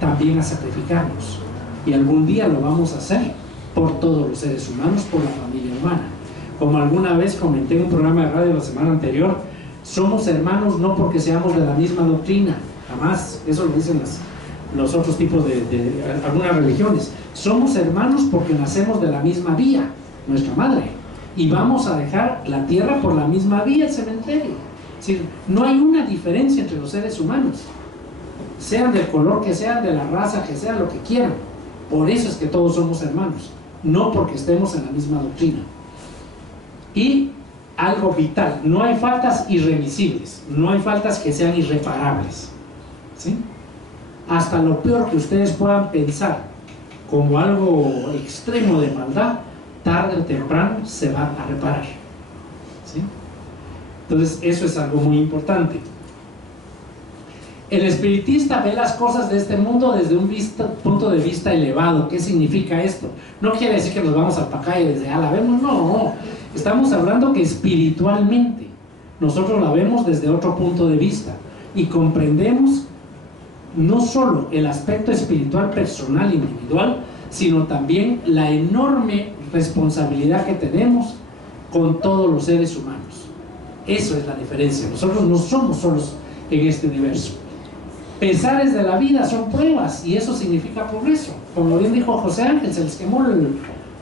también a sacrificarnos, y algún día lo vamos a hacer por todos los seres humanos, por la familia humana. Como alguna vez comenté en un programa de radio la semana anterior, somos hermanos no porque seamos de la misma doctrina, jamás, eso lo dicen los otros tipos de algunas religiones. Somos hermanos porque nacemos de la misma vía, nuestra madre, y vamos a dejar la tierra por la misma vía, el cementerio. Es decir, no hay una diferencia entre los seres humanos, sean del color que sean, de la raza que sean, lo que quieran. Por eso es que todos somos hermanos, no porque estemos en la misma doctrina. Y algo vital: no hay faltas irremisibles, no hay faltas que sean irreparables, ¿sí? Hasta lo peor que ustedes puedan pensar como algo extremo de maldad, tarde o temprano se va a reparar, ¿sí? Entonces eso es algo muy importante. El espiritista ve las cosas de este mundo desde un punto de vista elevado. ¿Qué significa esto? No quiere decir que nos vamos al pacay y desde la vemos, no. Estamos hablando que espiritualmente nosotros la vemos desde otro punto de vista y comprendemos no solo el aspecto espiritual personal, individual, sino también la enorme responsabilidad que tenemos con todos los seres humanos. Eso es la diferencia. Nosotros no somos solos en este universo. Pesares de la vida son pruebas, y eso significa progreso. Como bien dijo José Ángel, se les quemó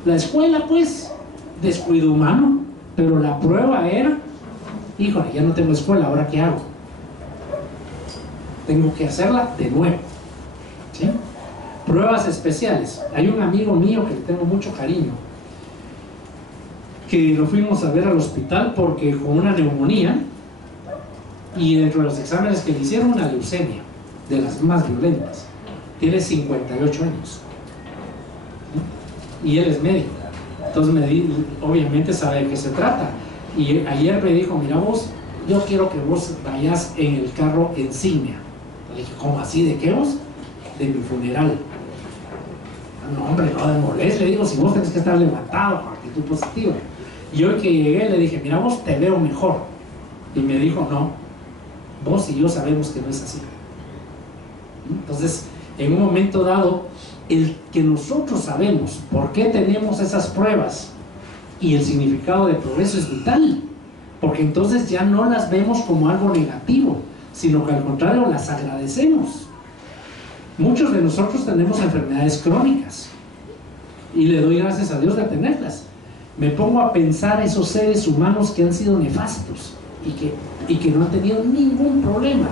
la escuela, pues, descuido humano, pero la prueba era: híjole, ya no tengo escuela, ¿ahora qué hago? Tengo que hacerla de nuevo, ¿sí? Pruebas especiales. Hay un amigo mío que le tengo mucho cariño, que lo fuimos a ver al hospital porque con una neumonía, y dentro de los exámenes que le hicieron, una leucemia de las más violentas. Tiene 58 años, ¿sí? Y él es médico, entonces obviamente sabe de qué se trata. Y ayer me dijo: mira vos, yo quiero que vos vayas en el carro insignia. Le dije: ¿cómo así? ¿De qué vos? De mi funeral. No, hombre, no demores, le digo, si vos tenés que estar levantado con actitud positiva. Y hoy que llegué le dije: mira vos, te veo mejor. Y me dijo: no, vos y yo sabemos que no es así. Entonces, en un momento dado, el que nosotros sabemos por qué tenemos esas pruebas y el significado de progreso es vital, porque entonces ya no las vemos como algo negativo, sino que al contrario las agradecemos. Muchos de nosotros tenemos enfermedades crónicas y le doy gracias a Dios de tenerlas. Me pongo a pensar esos seres humanos que han sido nefastos y que no han tenido ningún problema.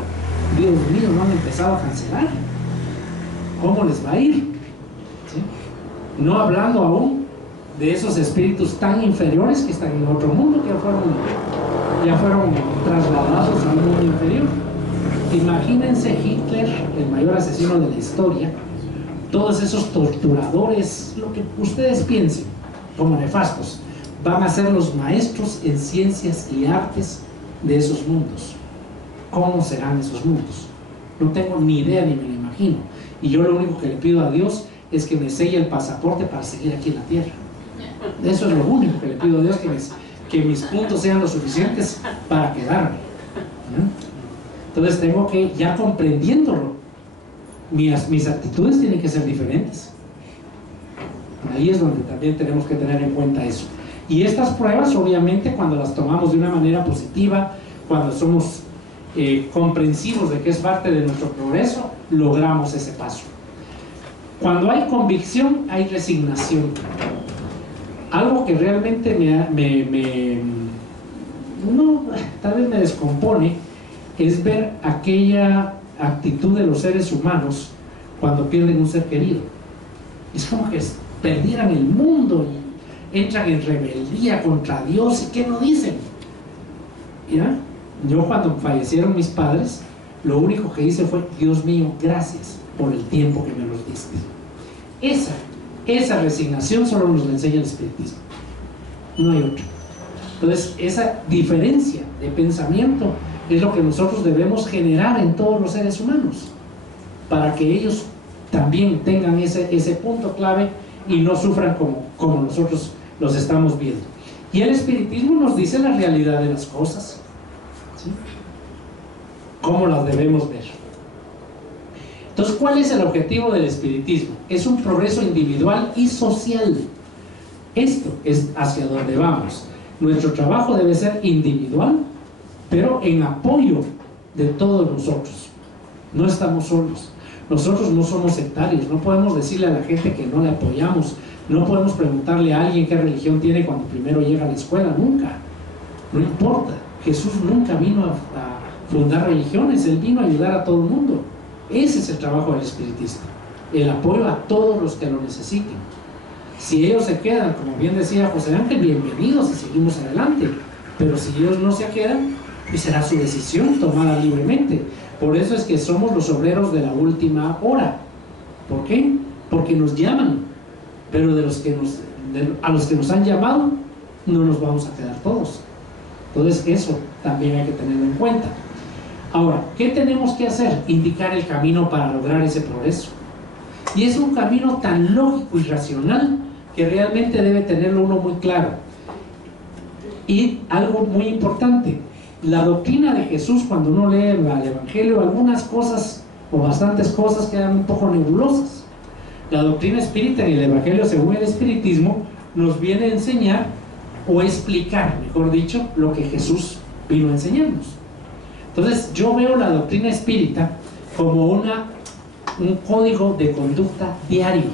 Dios mío, no han empezado a cancelar. ¿Cómo les va a ir? ¿Sí? No hablando aún de esos espíritus tan inferiores que están en otro mundo, que ya fueron trasladados a un mundo inferior. Imagínense Hitler, el mayor asesino de la historia, todos esos torturadores, lo que ustedes piensen como nefastos, van a ser los maestros en ciencias y artes de esos mundos. cómo serán esos mundos. No tengo ni idea ni me lo imagino. Y yo lo único que le pido a Dios es que me selle el pasaporte para seguir aquí en la tierra. Eso es lo único que le pido a Dios, que mis puntos sean lo suficientes para quedarme. Entonces tengo que, ya comprendiéndolo, mis actitudes tienen que ser diferentes. Ahí es donde también tenemos que tener en cuenta eso. Y estas pruebas, obviamente, cuando las tomamos de una manera positiva, cuando somos comprensivos de que es parte de nuestro progreso, logramos ese paso. Cuando hay convicción, hay resignación. Algo que realmente tal vez me descompone es ver aquella actitud de los seres humanos cuando pierden un ser querido. Es como que perdieran el mundo y entran en rebeldía contra Dios. ¿Y qué no dicen? ¿Ya? Yo, cuando fallecieron mis padres, lo único que hice fue: Dios mío, gracias por el tiempo que me los diste. Esa resignación solo nos la enseña el espiritismo, no hay otra. Entonces, esa diferencia de pensamiento es lo que nosotros debemos generar en todos los seres humanos, para que ellos también tengan ese punto clave y no sufran como nosotros los estamos viendo. Y el espiritismo nos dice la realidad de las cosas, ¿sí? Cómo las debemos ver. Entonces, ¿cuál es el objetivo del espiritismo? Es un progreso individual y social. Esto es hacia donde vamos. Nuestro trabajo debe ser individual, pero en apoyo de todos nosotros. No estamos solos. Nosotros no somos sectarios. No podemos decirle a la gente que no le apoyamos. No podemos preguntarle a alguien qué religión tiene cuando primero llega a la escuela. Nunca. No importa. Jesús nunca vino a fundar religiones. Él vino a ayudar a todo el mundo. Ese es el trabajo del espiritista. El apoyo a todos los que lo necesiten. Si ellos se quedan, como bien decía José Ángel, bienvenidos y seguimos adelante. Pero si ellos no se quedan, pues será su decisión tomada libremente. Por eso es que somos los obreros de la última hora. ¿Por qué? Porque nos llaman. Pero a los que nos han llamado, no nos vamos a quedar todos. Entonces eso también hay que tenerlo en cuenta. Ahora, ¿qué tenemos que hacer? Indicar el camino para lograr ese progreso. Y es un camino tan lógico y racional que realmente debe tenerlo uno muy claro. Y algo muy importante, la doctrina de Jesús, cuando uno lee el Evangelio, algunas cosas o bastantes cosas quedan un poco nebulosas. La doctrina espírita en el Evangelio, según el espiritismo, nos viene a enseñar o explicar, mejor dicho, lo que Jesús vino a enseñarnos. Entonces, yo veo la doctrina espírita como un código de conducta diario.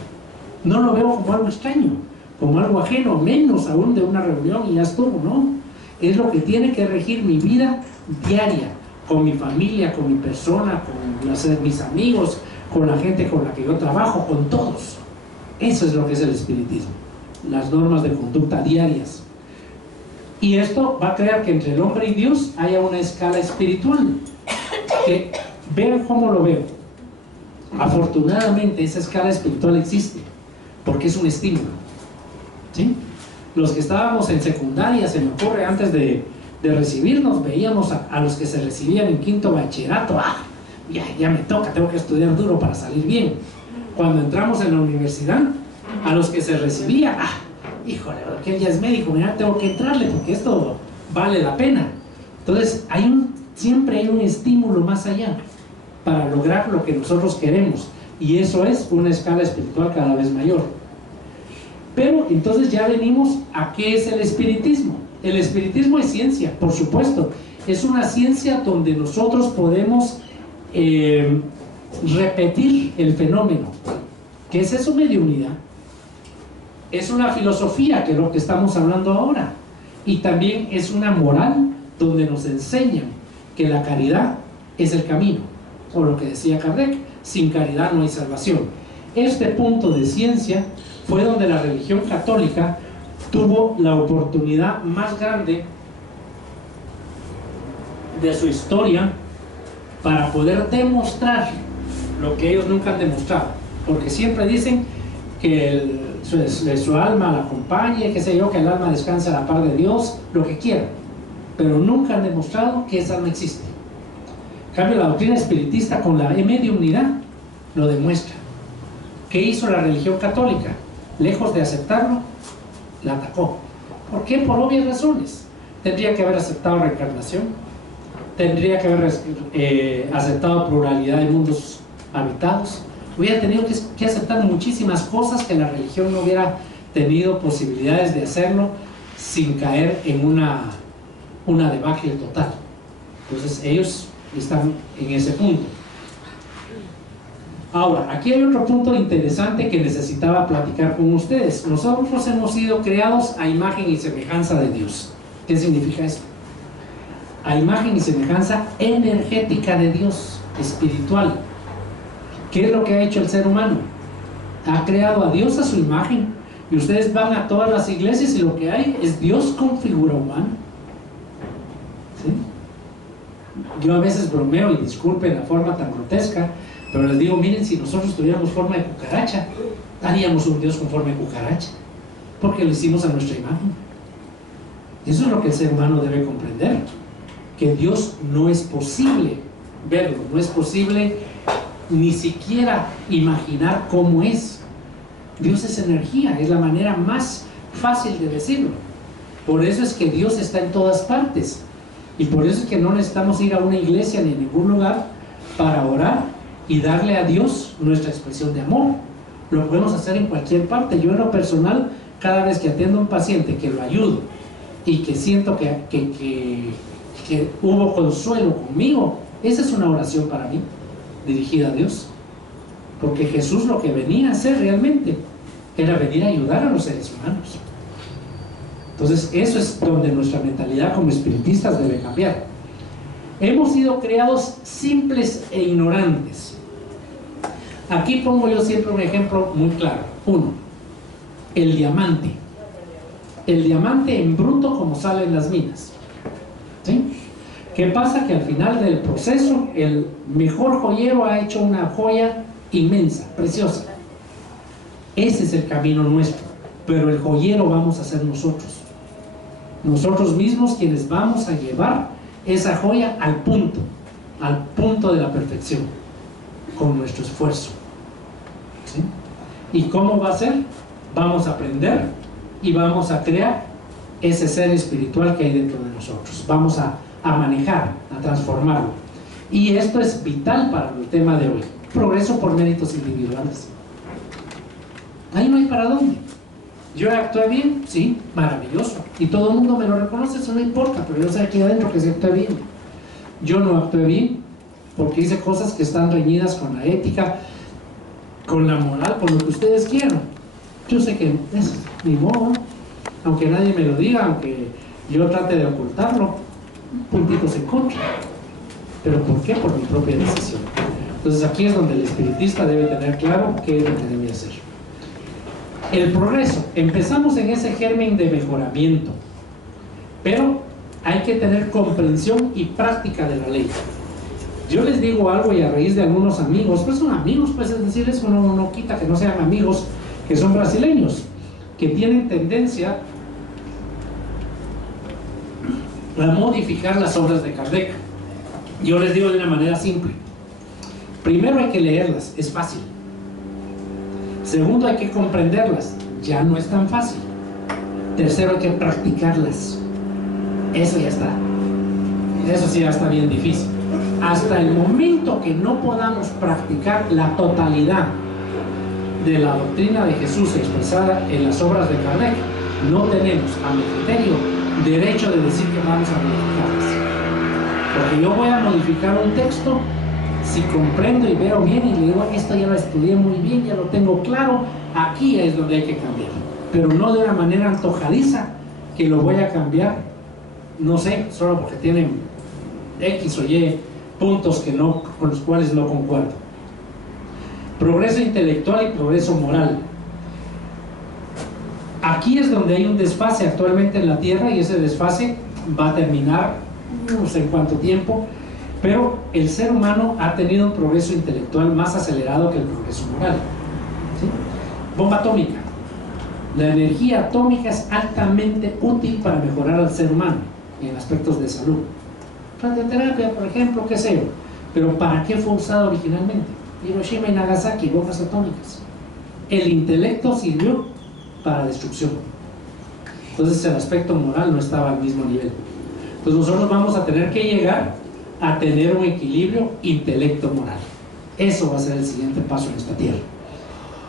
No lo veo como algo extraño, como algo ajeno, menos aún de una reunión y ya estuvo, ¿no? Es lo que tiene que regir mi vida diaria, con mi familia, con mi persona, con mis amigos, con la gente con la que yo trabajo, con todos. Eso es lo que es el espiritismo, las normas de conducta diarias. Y esto va a crear que entre el hombre y Dios haya una escala espiritual. Que vean cómo lo veo. Afortunadamente esa escala espiritual existe, porque es un estímulo, ¿sí? Los que estábamos en secundaria, se me ocurre, antes de recibirnos, veíamos a los que se recibían en quinto bachillerato. Ya me toca, tengo que estudiar duro para salir bien. Cuando entramos en la universidad, a los que se recibía, híjole, que él ya es médico, mira, tengo que entrarle porque esto vale la pena. Entonces siempre hay un estímulo más allá para lograr lo que nosotros queremos, y eso es una escala espiritual cada vez mayor. Pero entonces ya venimos a qué es el espiritismo. El espiritismo es ciencia, por supuesto. Es una ciencia donde nosotros podemos repetir el fenómeno. ¿Qué es eso? Mediunidad. Es una filosofía, que es lo que estamos hablando ahora, y también es una moral donde nos enseñan que la caridad es el camino, o lo que decía Kardec: sin caridad no hay salvación. Este punto de ciencia fue donde la religión católica tuvo la oportunidad más grande de su historia para poder demostrar lo que ellos nunca han demostrado, porque siempre dicen que su alma la acompañe, qué sé yo, que el alma descansa a la par de Dios, lo que quieran, pero nunca han demostrado que esa alma existe. En cambio, la doctrina espiritista con la mediunidad lo demuestra. ¿Qué hizo la religión católica? Lejos de aceptarlo, la atacó. ¿Por qué? Por obvias razones. Tendría que haber aceptado reencarnación, tendría que haber aceptado pluralidad de mundos habitados, hubiera tenido que aceptar muchísimas cosas que la religión no hubiera tenido posibilidades de hacerlo sin caer en una debacle total. Entonces ellos están en ese punto. Ahora, aquí hay otro punto interesante que necesitaba platicar con ustedes. Nosotros hemos sido creados a imagen y semejanza de Dios. ¿Qué significa esto? A imagen y semejanza energética de Dios, espiritual. ¿Qué es lo que ha hecho el ser humano? Ha creado a Dios a su imagen. Y ustedes van a todas las iglesias y lo que hay es Dios con figura humana. ¿Sí? Yo a veces bromeo, y disculpen la forma tan grotesca, pero les digo, miren, si nosotros tuviéramos forma de cucaracha, haríamos un Dios con forma de cucaracha, porque lo hicimos a nuestra imagen. Eso es lo que el ser humano debe comprender, que Dios no es posible verlo, no es posible ni siquiera imaginar cómo es. Dios es energía, es la manera más fácil de decirlo. Por eso es que Dios está en todas partes, y por eso es que no necesitamos ir a una iglesia ni a ningún lugar para orar y darle a Dios nuestra expresión de amor. Lo podemos hacer en cualquier parte. Yo en lo personal, cada vez que atiendo a un paciente, que lo ayudo y que siento que hubo consuelo conmigo, esa es una oración para mí, dirigida a Dios. Porque Jesús lo que venía a hacer realmente era venir a ayudar a los seres humanos. Entonces eso es donde nuestra mentalidad como espiritistas debe cambiar. Hemos sido creados simples e ignorantes. Aquí pongo yo siempre un ejemplo muy claro. Uno, el diamante. El diamante en bruto como sale en las minas. ¿Sí? ¿Qué pasa? Que al final del proceso el mejor joyero ha hecho una joya inmensa, preciosa. Ese es el camino nuestro, pero el joyero vamos a ser nosotros mismos quienes vamos a llevar esa joya al punto de la perfección, con nuestro esfuerzo. ¿Sí? ¿Y cómo va a ser? Vamos a aprender y vamos a crear ese ser espiritual que hay dentro de nosotros. Vamos a manejar, a transformarlo. Y esto es vital para el tema de hoy. Progreso por méritos individuales. Ahí no hay para dónde. Yo actué bien, sí, maravilloso. Y todo el mundo me lo reconoce, eso no importa, pero yo sé aquí adentro que se actué bien. Yo no actué bien porque hice cosas que están reñidas con la ética, con la moral, con lo que ustedes quieran. Yo sé que es mi modo, aunque nadie me lo diga, aunque yo trate de ocultarlo, puntitos en contra. ¿Pero por qué? Por mi propia decisión. Entonces aquí es donde el espiritista debe tener claro qué es lo que debe hacer. El progreso, empezamos en ese germen de mejoramiento, pero hay que tener comprensión y práctica de la ley. Yo les digo algo y a raíz de algunos amigos, pues son amigos, pues es decir, eso no quita que no sean amigos, que son brasileños, que tienen tendencia a modificar las obras de Kardec. Yo les digo de una manera simple. Primero hay que leerlas, es fácil. Segundo, hay que comprenderlas, ya no es tan fácil. Tercero, hay que practicarlas. Eso ya está. Eso sí ya está bien difícil. Hasta el momento que no podamos practicar la totalidad de la doctrina de Jesús expresada en las obras de Kardec, no tenemos, a mi criterio, derecho de decir que vamos a modificarlas. Porque yo voy a modificar un texto si comprendo y veo bien y le digo, esto ya lo estudié muy bien, ya lo tengo claro, aquí es donde hay que cambiar. Pero no de una manera antojadiza que lo voy a cambiar, no sé, solo porque tienen X o Y puntos con los cuales no concuerdo. Progreso intelectual y progreso moral. Aquí es donde hay un desfase actualmente en la Tierra y ese desfase va a terminar no sé en cuánto tiempo, pero el ser humano ha tenido un progreso intelectual más acelerado que el progreso moral. ¿Sí? Bomba atómica. La energía atómica es altamente útil para mejorar al ser humano en aspectos de salud. Radioterapia, por ejemplo, qué sé yo. Pero ¿para qué fue usado originalmente? Hiroshima y Nagasaki, bombas atómicas. El intelecto sirvió para destrucción. Entonces el aspecto moral no estaba al mismo nivel. Entonces nosotros vamos a tener que llegar a tener un equilibrio intelecto-moral. Eso va a ser el siguiente paso en esta tierra.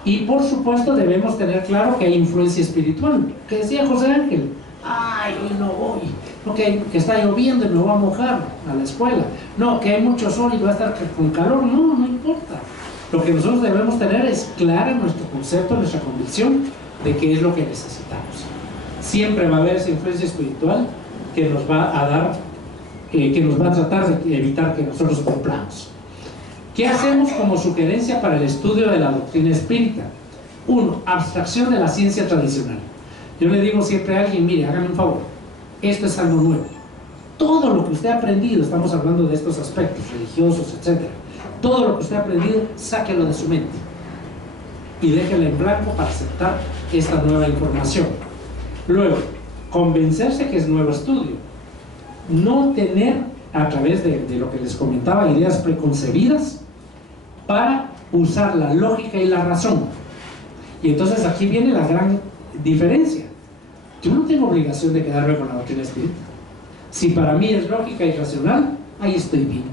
Y por supuesto debemos tener claro que hay influencia espiritual. Que decía José Ángel, ay, hoy no voy. No, que está lloviendo y me voy a mojar a la escuela. No, que hay mucho sol y va a estar con calor. No, no importa. Lo que nosotros debemos tener es clara nuestro concepto, nuestra convicción de qué es lo que necesitamos. Siempre va a haber esa influencia espiritual que nos va a dar, que nos va a tratar de evitar que nosotros cumplamos. ¿Qué hacemos como sugerencia para el estudio de la doctrina espírita? 1. Abstracción de la ciencia tradicional. Yo le digo siempre a alguien, mire, hágame un favor, esto es algo nuevo. Todo lo que usted ha aprendido, estamos hablando de estos aspectos religiosos, etc. Todo lo que usted ha aprendido, sáquelo de su mente y déjelo en blanco para aceptar esta nueva información. Luego, convencerse que es nuevo estudio. No tener, a través de lo que les comentaba, ideas preconcebidas para usar la lógica y la razón. Y entonces aquí viene la gran diferencia. Yo no tengo obligación de quedarme con la doctrina espírita. Si para mí es lógica y racional, ahí estoy bien.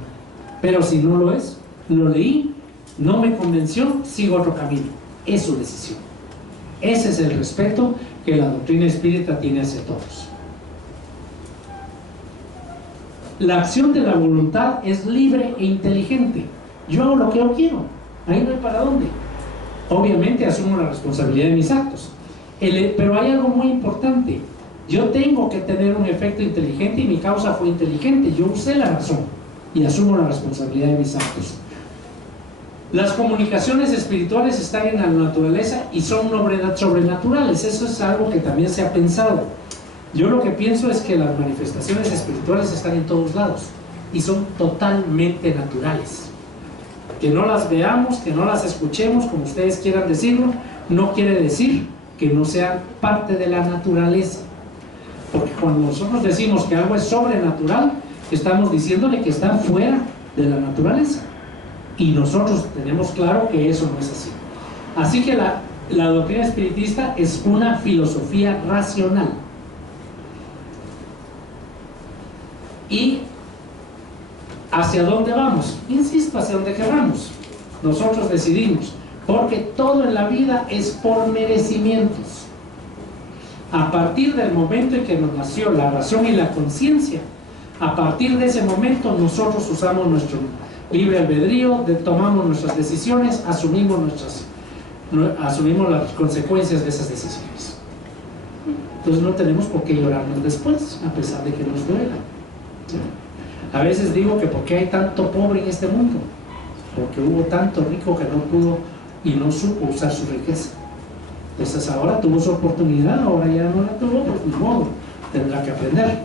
Pero si no lo es, lo leí, no me convenció, sigo otro camino. Es su decisión. Ese es el respeto que la doctrina espírita tiene hacia todos. La acción de la voluntad es libre e inteligente. Yo hago lo que yo quiero, ahí no hay para dónde. Obviamente asumo la responsabilidad de mis actos, pero hay algo muy importante. Yo tengo que tener un efecto inteligente y mi causa fue inteligente. Yo usé la razón y asumo la responsabilidad de mis actos. Las comunicaciones espirituales están en la naturaleza y son sobrenaturales. Eso es algo que también se ha pensado. Yo lo que pienso es que las manifestaciones espirituales están en todos lados y son totalmente naturales. Que no las veamos, que no las escuchemos, como ustedes quieran decirlo, no quiere decir que no sean parte de la naturaleza. Porque cuando nosotros decimos que algo es sobrenatural, estamos diciéndole que está fuera de la naturaleza. Y nosotros tenemos claro que eso no es así. Así que la doctrina espiritista es una filosofía racional. ¿Y hacia dónde vamos? Insisto, hacia donde queramos. Nosotros decidimos, porque todo en la vida es por merecimientos. A partir del momento en que nos nació la razón y la conciencia, a partir de ese momento nosotros usamos nuestro libre albedrío, tomamos nuestras decisiones, asumimos las consecuencias de esas decisiones. Entonces no tenemos por qué llorarnos después, a pesar de que nos duela. A veces digo que ¿por qué hay tanto pobre en este mundo? Porque hubo tanto rico que no pudo y no supo usar su riqueza. Entonces ahora tuvo su oportunidad, ahora ya no la tuvo, pues ni modo, tendrá que aprender.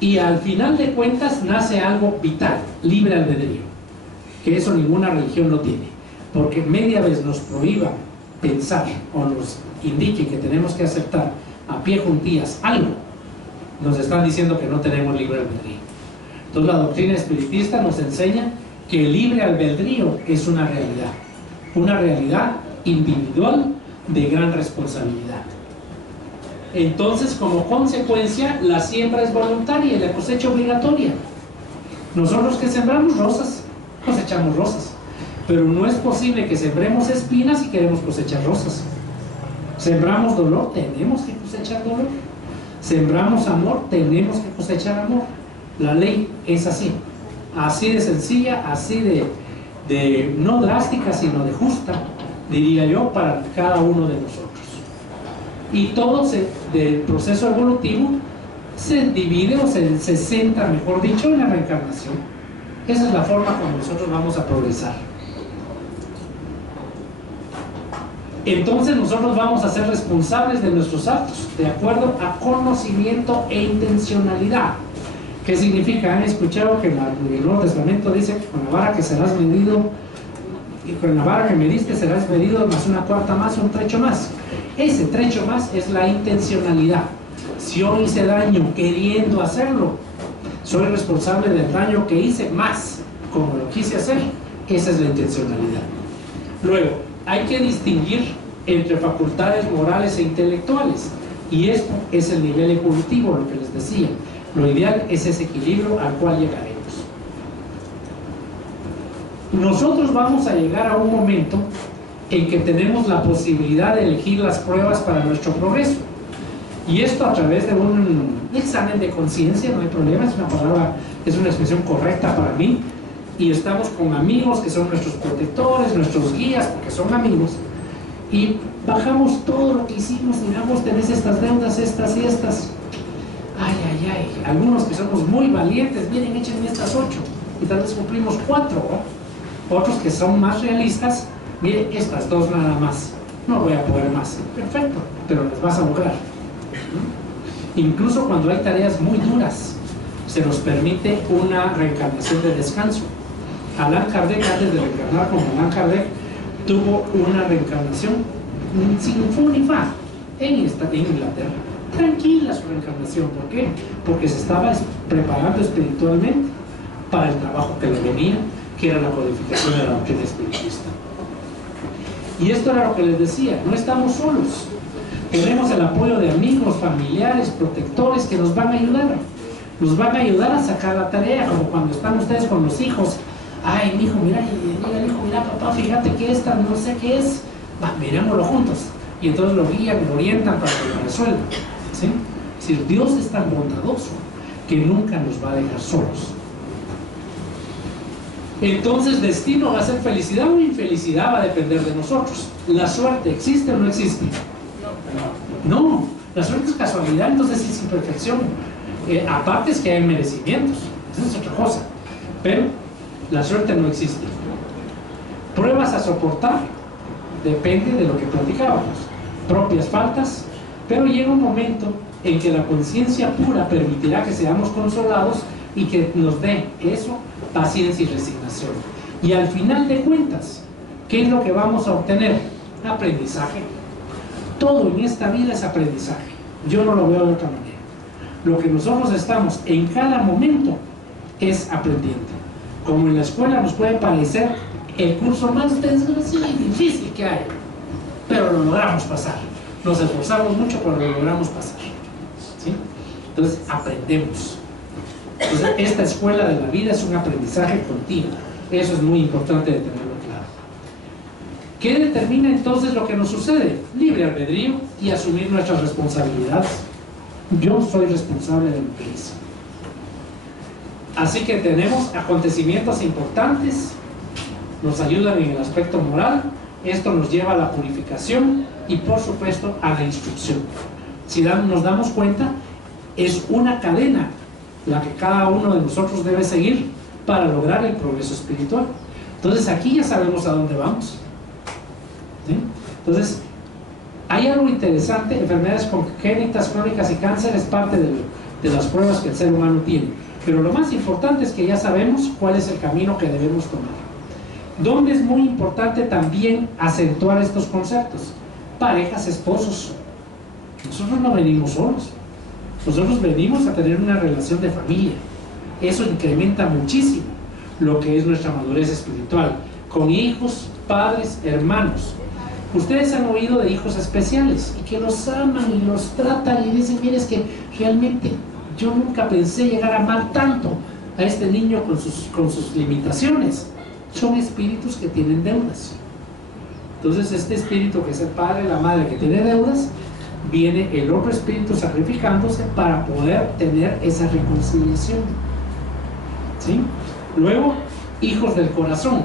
Y al final de cuentas nace algo vital, libre albedrío, que eso ninguna religión lo tiene, porque media vez nos prohíba pensar o nos indique que tenemos que aceptar a pie juntillas algo, nos están diciendo que no tenemos libre albedrío. Entonces la doctrina espiritista nos enseña que el libre albedrío es una realidad individual de gran responsabilidad. Entonces, como consecuencia, la siembra es voluntaria y la cosecha obligatoria. Nosotros que sembramos rosas, cosechamos rosas, pero no es posible que sembremos espinas y queremos cosechar rosas. Sembramos dolor, tenemos que cosechar dolor. Sembramos amor, tenemos que cosechar amor. La ley es así de sencilla, así de no drástica, sino de justa, diría yo, para cada uno de nosotros. Y todo del proceso evolutivo se divide o se centra, mejor dicho, en la reencarnación. Esa es la forma como nosotros vamos a progresar. Entonces nosotros vamos a ser responsables de nuestros actos de acuerdo a conocimiento e intencionalidad. ¿Qué significa? Han escuchado que en el Nuevo Testamento dice que con la vara que serás medido y con la vara que mediste serás medido más una cuarta más, un trecho más. Ese trecho más es la intencionalidad. Si yo hice daño queriendo hacerlo, soy responsable del daño que hice más como lo quise hacer. Esa es la intencionalidad. Luego, hay que distinguir entre facultades morales e intelectuales, y esto es el nivel evolutivo, lo que les decía. Lo ideal es ese equilibrio al cual llegaremos. Nosotros vamos a llegar a un momento en que tenemos la posibilidad de elegir las pruebas para nuestro progreso, y esto a través de un examen de conciencia. No hay problema, es una palabra, es una expresión correcta para mí, y estamos con amigos que son nuestros protectores, nuestros guías, porque son amigos, y bajamos todo lo que hicimos. Miramos, tenés estas deudas, estas y estas. Ay, ay, ay. Algunos que somos muy valientes, miren, échenme estas 8, y tal vez cumplimos 4, ¿no? Otros que son más realistas, miren, estas 2 nada más, no voy a poder más. Perfecto, pero las vas a lograr. Incluso cuando hay tareas muy duras, se nos permite una reencarnación de descanso. Allan Kardec, antes de reencarnar como Allan Kardec, tuvo una reencarnación sin fu ni fa en Inglaterra. Tranquila su reencarnación. ¿Por qué? Porque se estaba preparando espiritualmente para el trabajo que le venía, que era la codificación de la doctrina espiritista. Y esto era lo que les decía, no estamos solos. Tenemos el apoyo de amigos, familiares, protectores que nos van a ayudar. Nos van a ayudar a sacar la tarea, como cuando están ustedes con los hijos. Ay, mi hijo, mira, mira, papá, fíjate que esta no sé qué es. Va, mirémoslo juntos. Y entonces lo guían, lo orientan para que lo resuelvan. ¿Sí? Es decir, Dios es tan bondadoso que nunca nos va a dejar solos. Entonces, destino va a ser felicidad o infelicidad, va a depender de nosotros. ¿La suerte existe o no existe? No, la suerte es casualidad, entonces es imperfección. Aparte es que hay merecimientos, esa es otra cosa. Pero la suerte no existe. Pruebas a soportar, depende de lo que platicábamos. Propias faltas, pero llega un momento en que la conciencia pura permitirá que seamos consolados y que nos dé eso, paciencia y resignación. Y al final de cuentas, ¿qué es lo que vamos a obtener? Aprendizaje. Todo en esta vida es aprendizaje. Yo no lo veo de otra manera. Lo que nosotros estamos en cada momento es aprendiendo. Como en la escuela nos puede parecer el curso más desgraciado y difícil que hay, pero lo logramos pasar. Nos esforzamos mucho, pero lo logramos pasar. ¿Sí? Entonces aprendemos. Entonces, esta escuela de la vida es un aprendizaje continuo. Eso es muy importante de tenerlo claro. ¿Qué determina entonces lo que nos sucede? Libre albedrío y asumir nuestras responsabilidades. Yo soy responsable de lo que hice. Así que tenemos acontecimientos importantes, nos ayudan en el aspecto moral, esto nos lleva a la purificación y por supuesto a la instrucción. Si nos damos cuenta, es una cadena la que cada uno de nosotros debe seguir para lograr el progreso espiritual. Entonces aquí ya sabemos a dónde vamos. ¿Sí? Entonces, hay algo interesante, enfermedades congénitas, crónicas y cáncer es parte de las pruebas que el ser humano tiene. Pero lo más importante es que ya sabemos cuál es el camino que debemos tomar. ¿Dónde es muy importante también acentuar estos conceptos? Parejas, esposos. Nosotros no venimos solos. Nosotros venimos a tener una relación de familia. Eso incrementa muchísimo lo que es nuestra madurez espiritual. Con hijos, padres, hermanos. Ustedes han oído de hijos especiales y que los aman y los tratan y dicen, mire, es que realmente yo nunca pensé llegar a amar tanto a este niño con sus limitaciones. Son espíritus que tienen deudas. Entonces este espíritu que es el padre, la madre que tiene deudas, viene el otro espíritu sacrificándose para poder tener esa reconciliación. ¿Sí? Luego, hijos del corazón.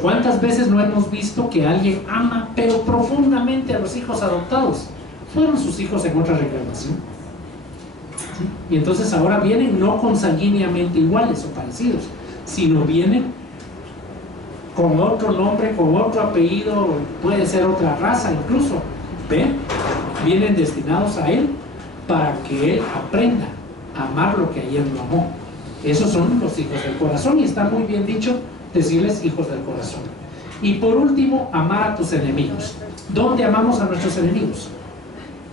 ¿Cuántas veces no hemos visto que alguien ama pero profundamente a los hijos adoptados? Fueron sus hijos en otra reencarnación. ¿Sí? Y entonces ahora vienen no consanguíneamente iguales o parecidos, sino vienen con otro nombre, con otro apellido, puede ser otra raza incluso. ¿Ven? Vienen destinados a él para que él aprenda a amar lo que ayer no amó. Esos son los hijos del corazón y está muy bien dicho decirles hijos del corazón. Y por último, amar a tus enemigos. ¿Dónde amamos a nuestros enemigos?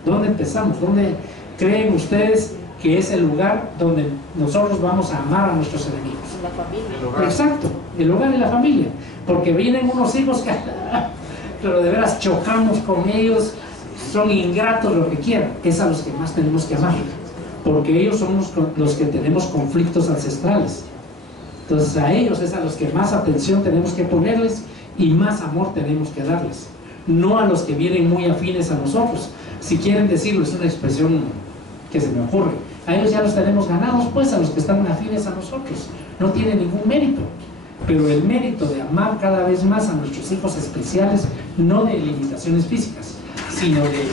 ¿Dónde empezamos? ¿Dónde creen ustedes que es el lugar donde nosotros vamos a amar a nuestros enemigos. La familia. Exacto, el hogar y la familia, porque vienen unos hijos que pero de veras chocamos con ellos, son ingratos, lo que quieran. Es a los que más tenemos que amar, porque ellos son los que tenemos conflictos ancestrales. Entonces a ellos es a los que más atención tenemos que ponerles y más amor tenemos que darles, no a los que vienen muy afines a nosotros. Si quieren decirlo, es una expresión que se me ocurre, a ellos ya los tenemos ganados, pues a los que están afines a nosotros no tienen ningún mérito. Pero el mérito de amar cada vez más a nuestros hijos especiales, no de limitaciones físicas, sino de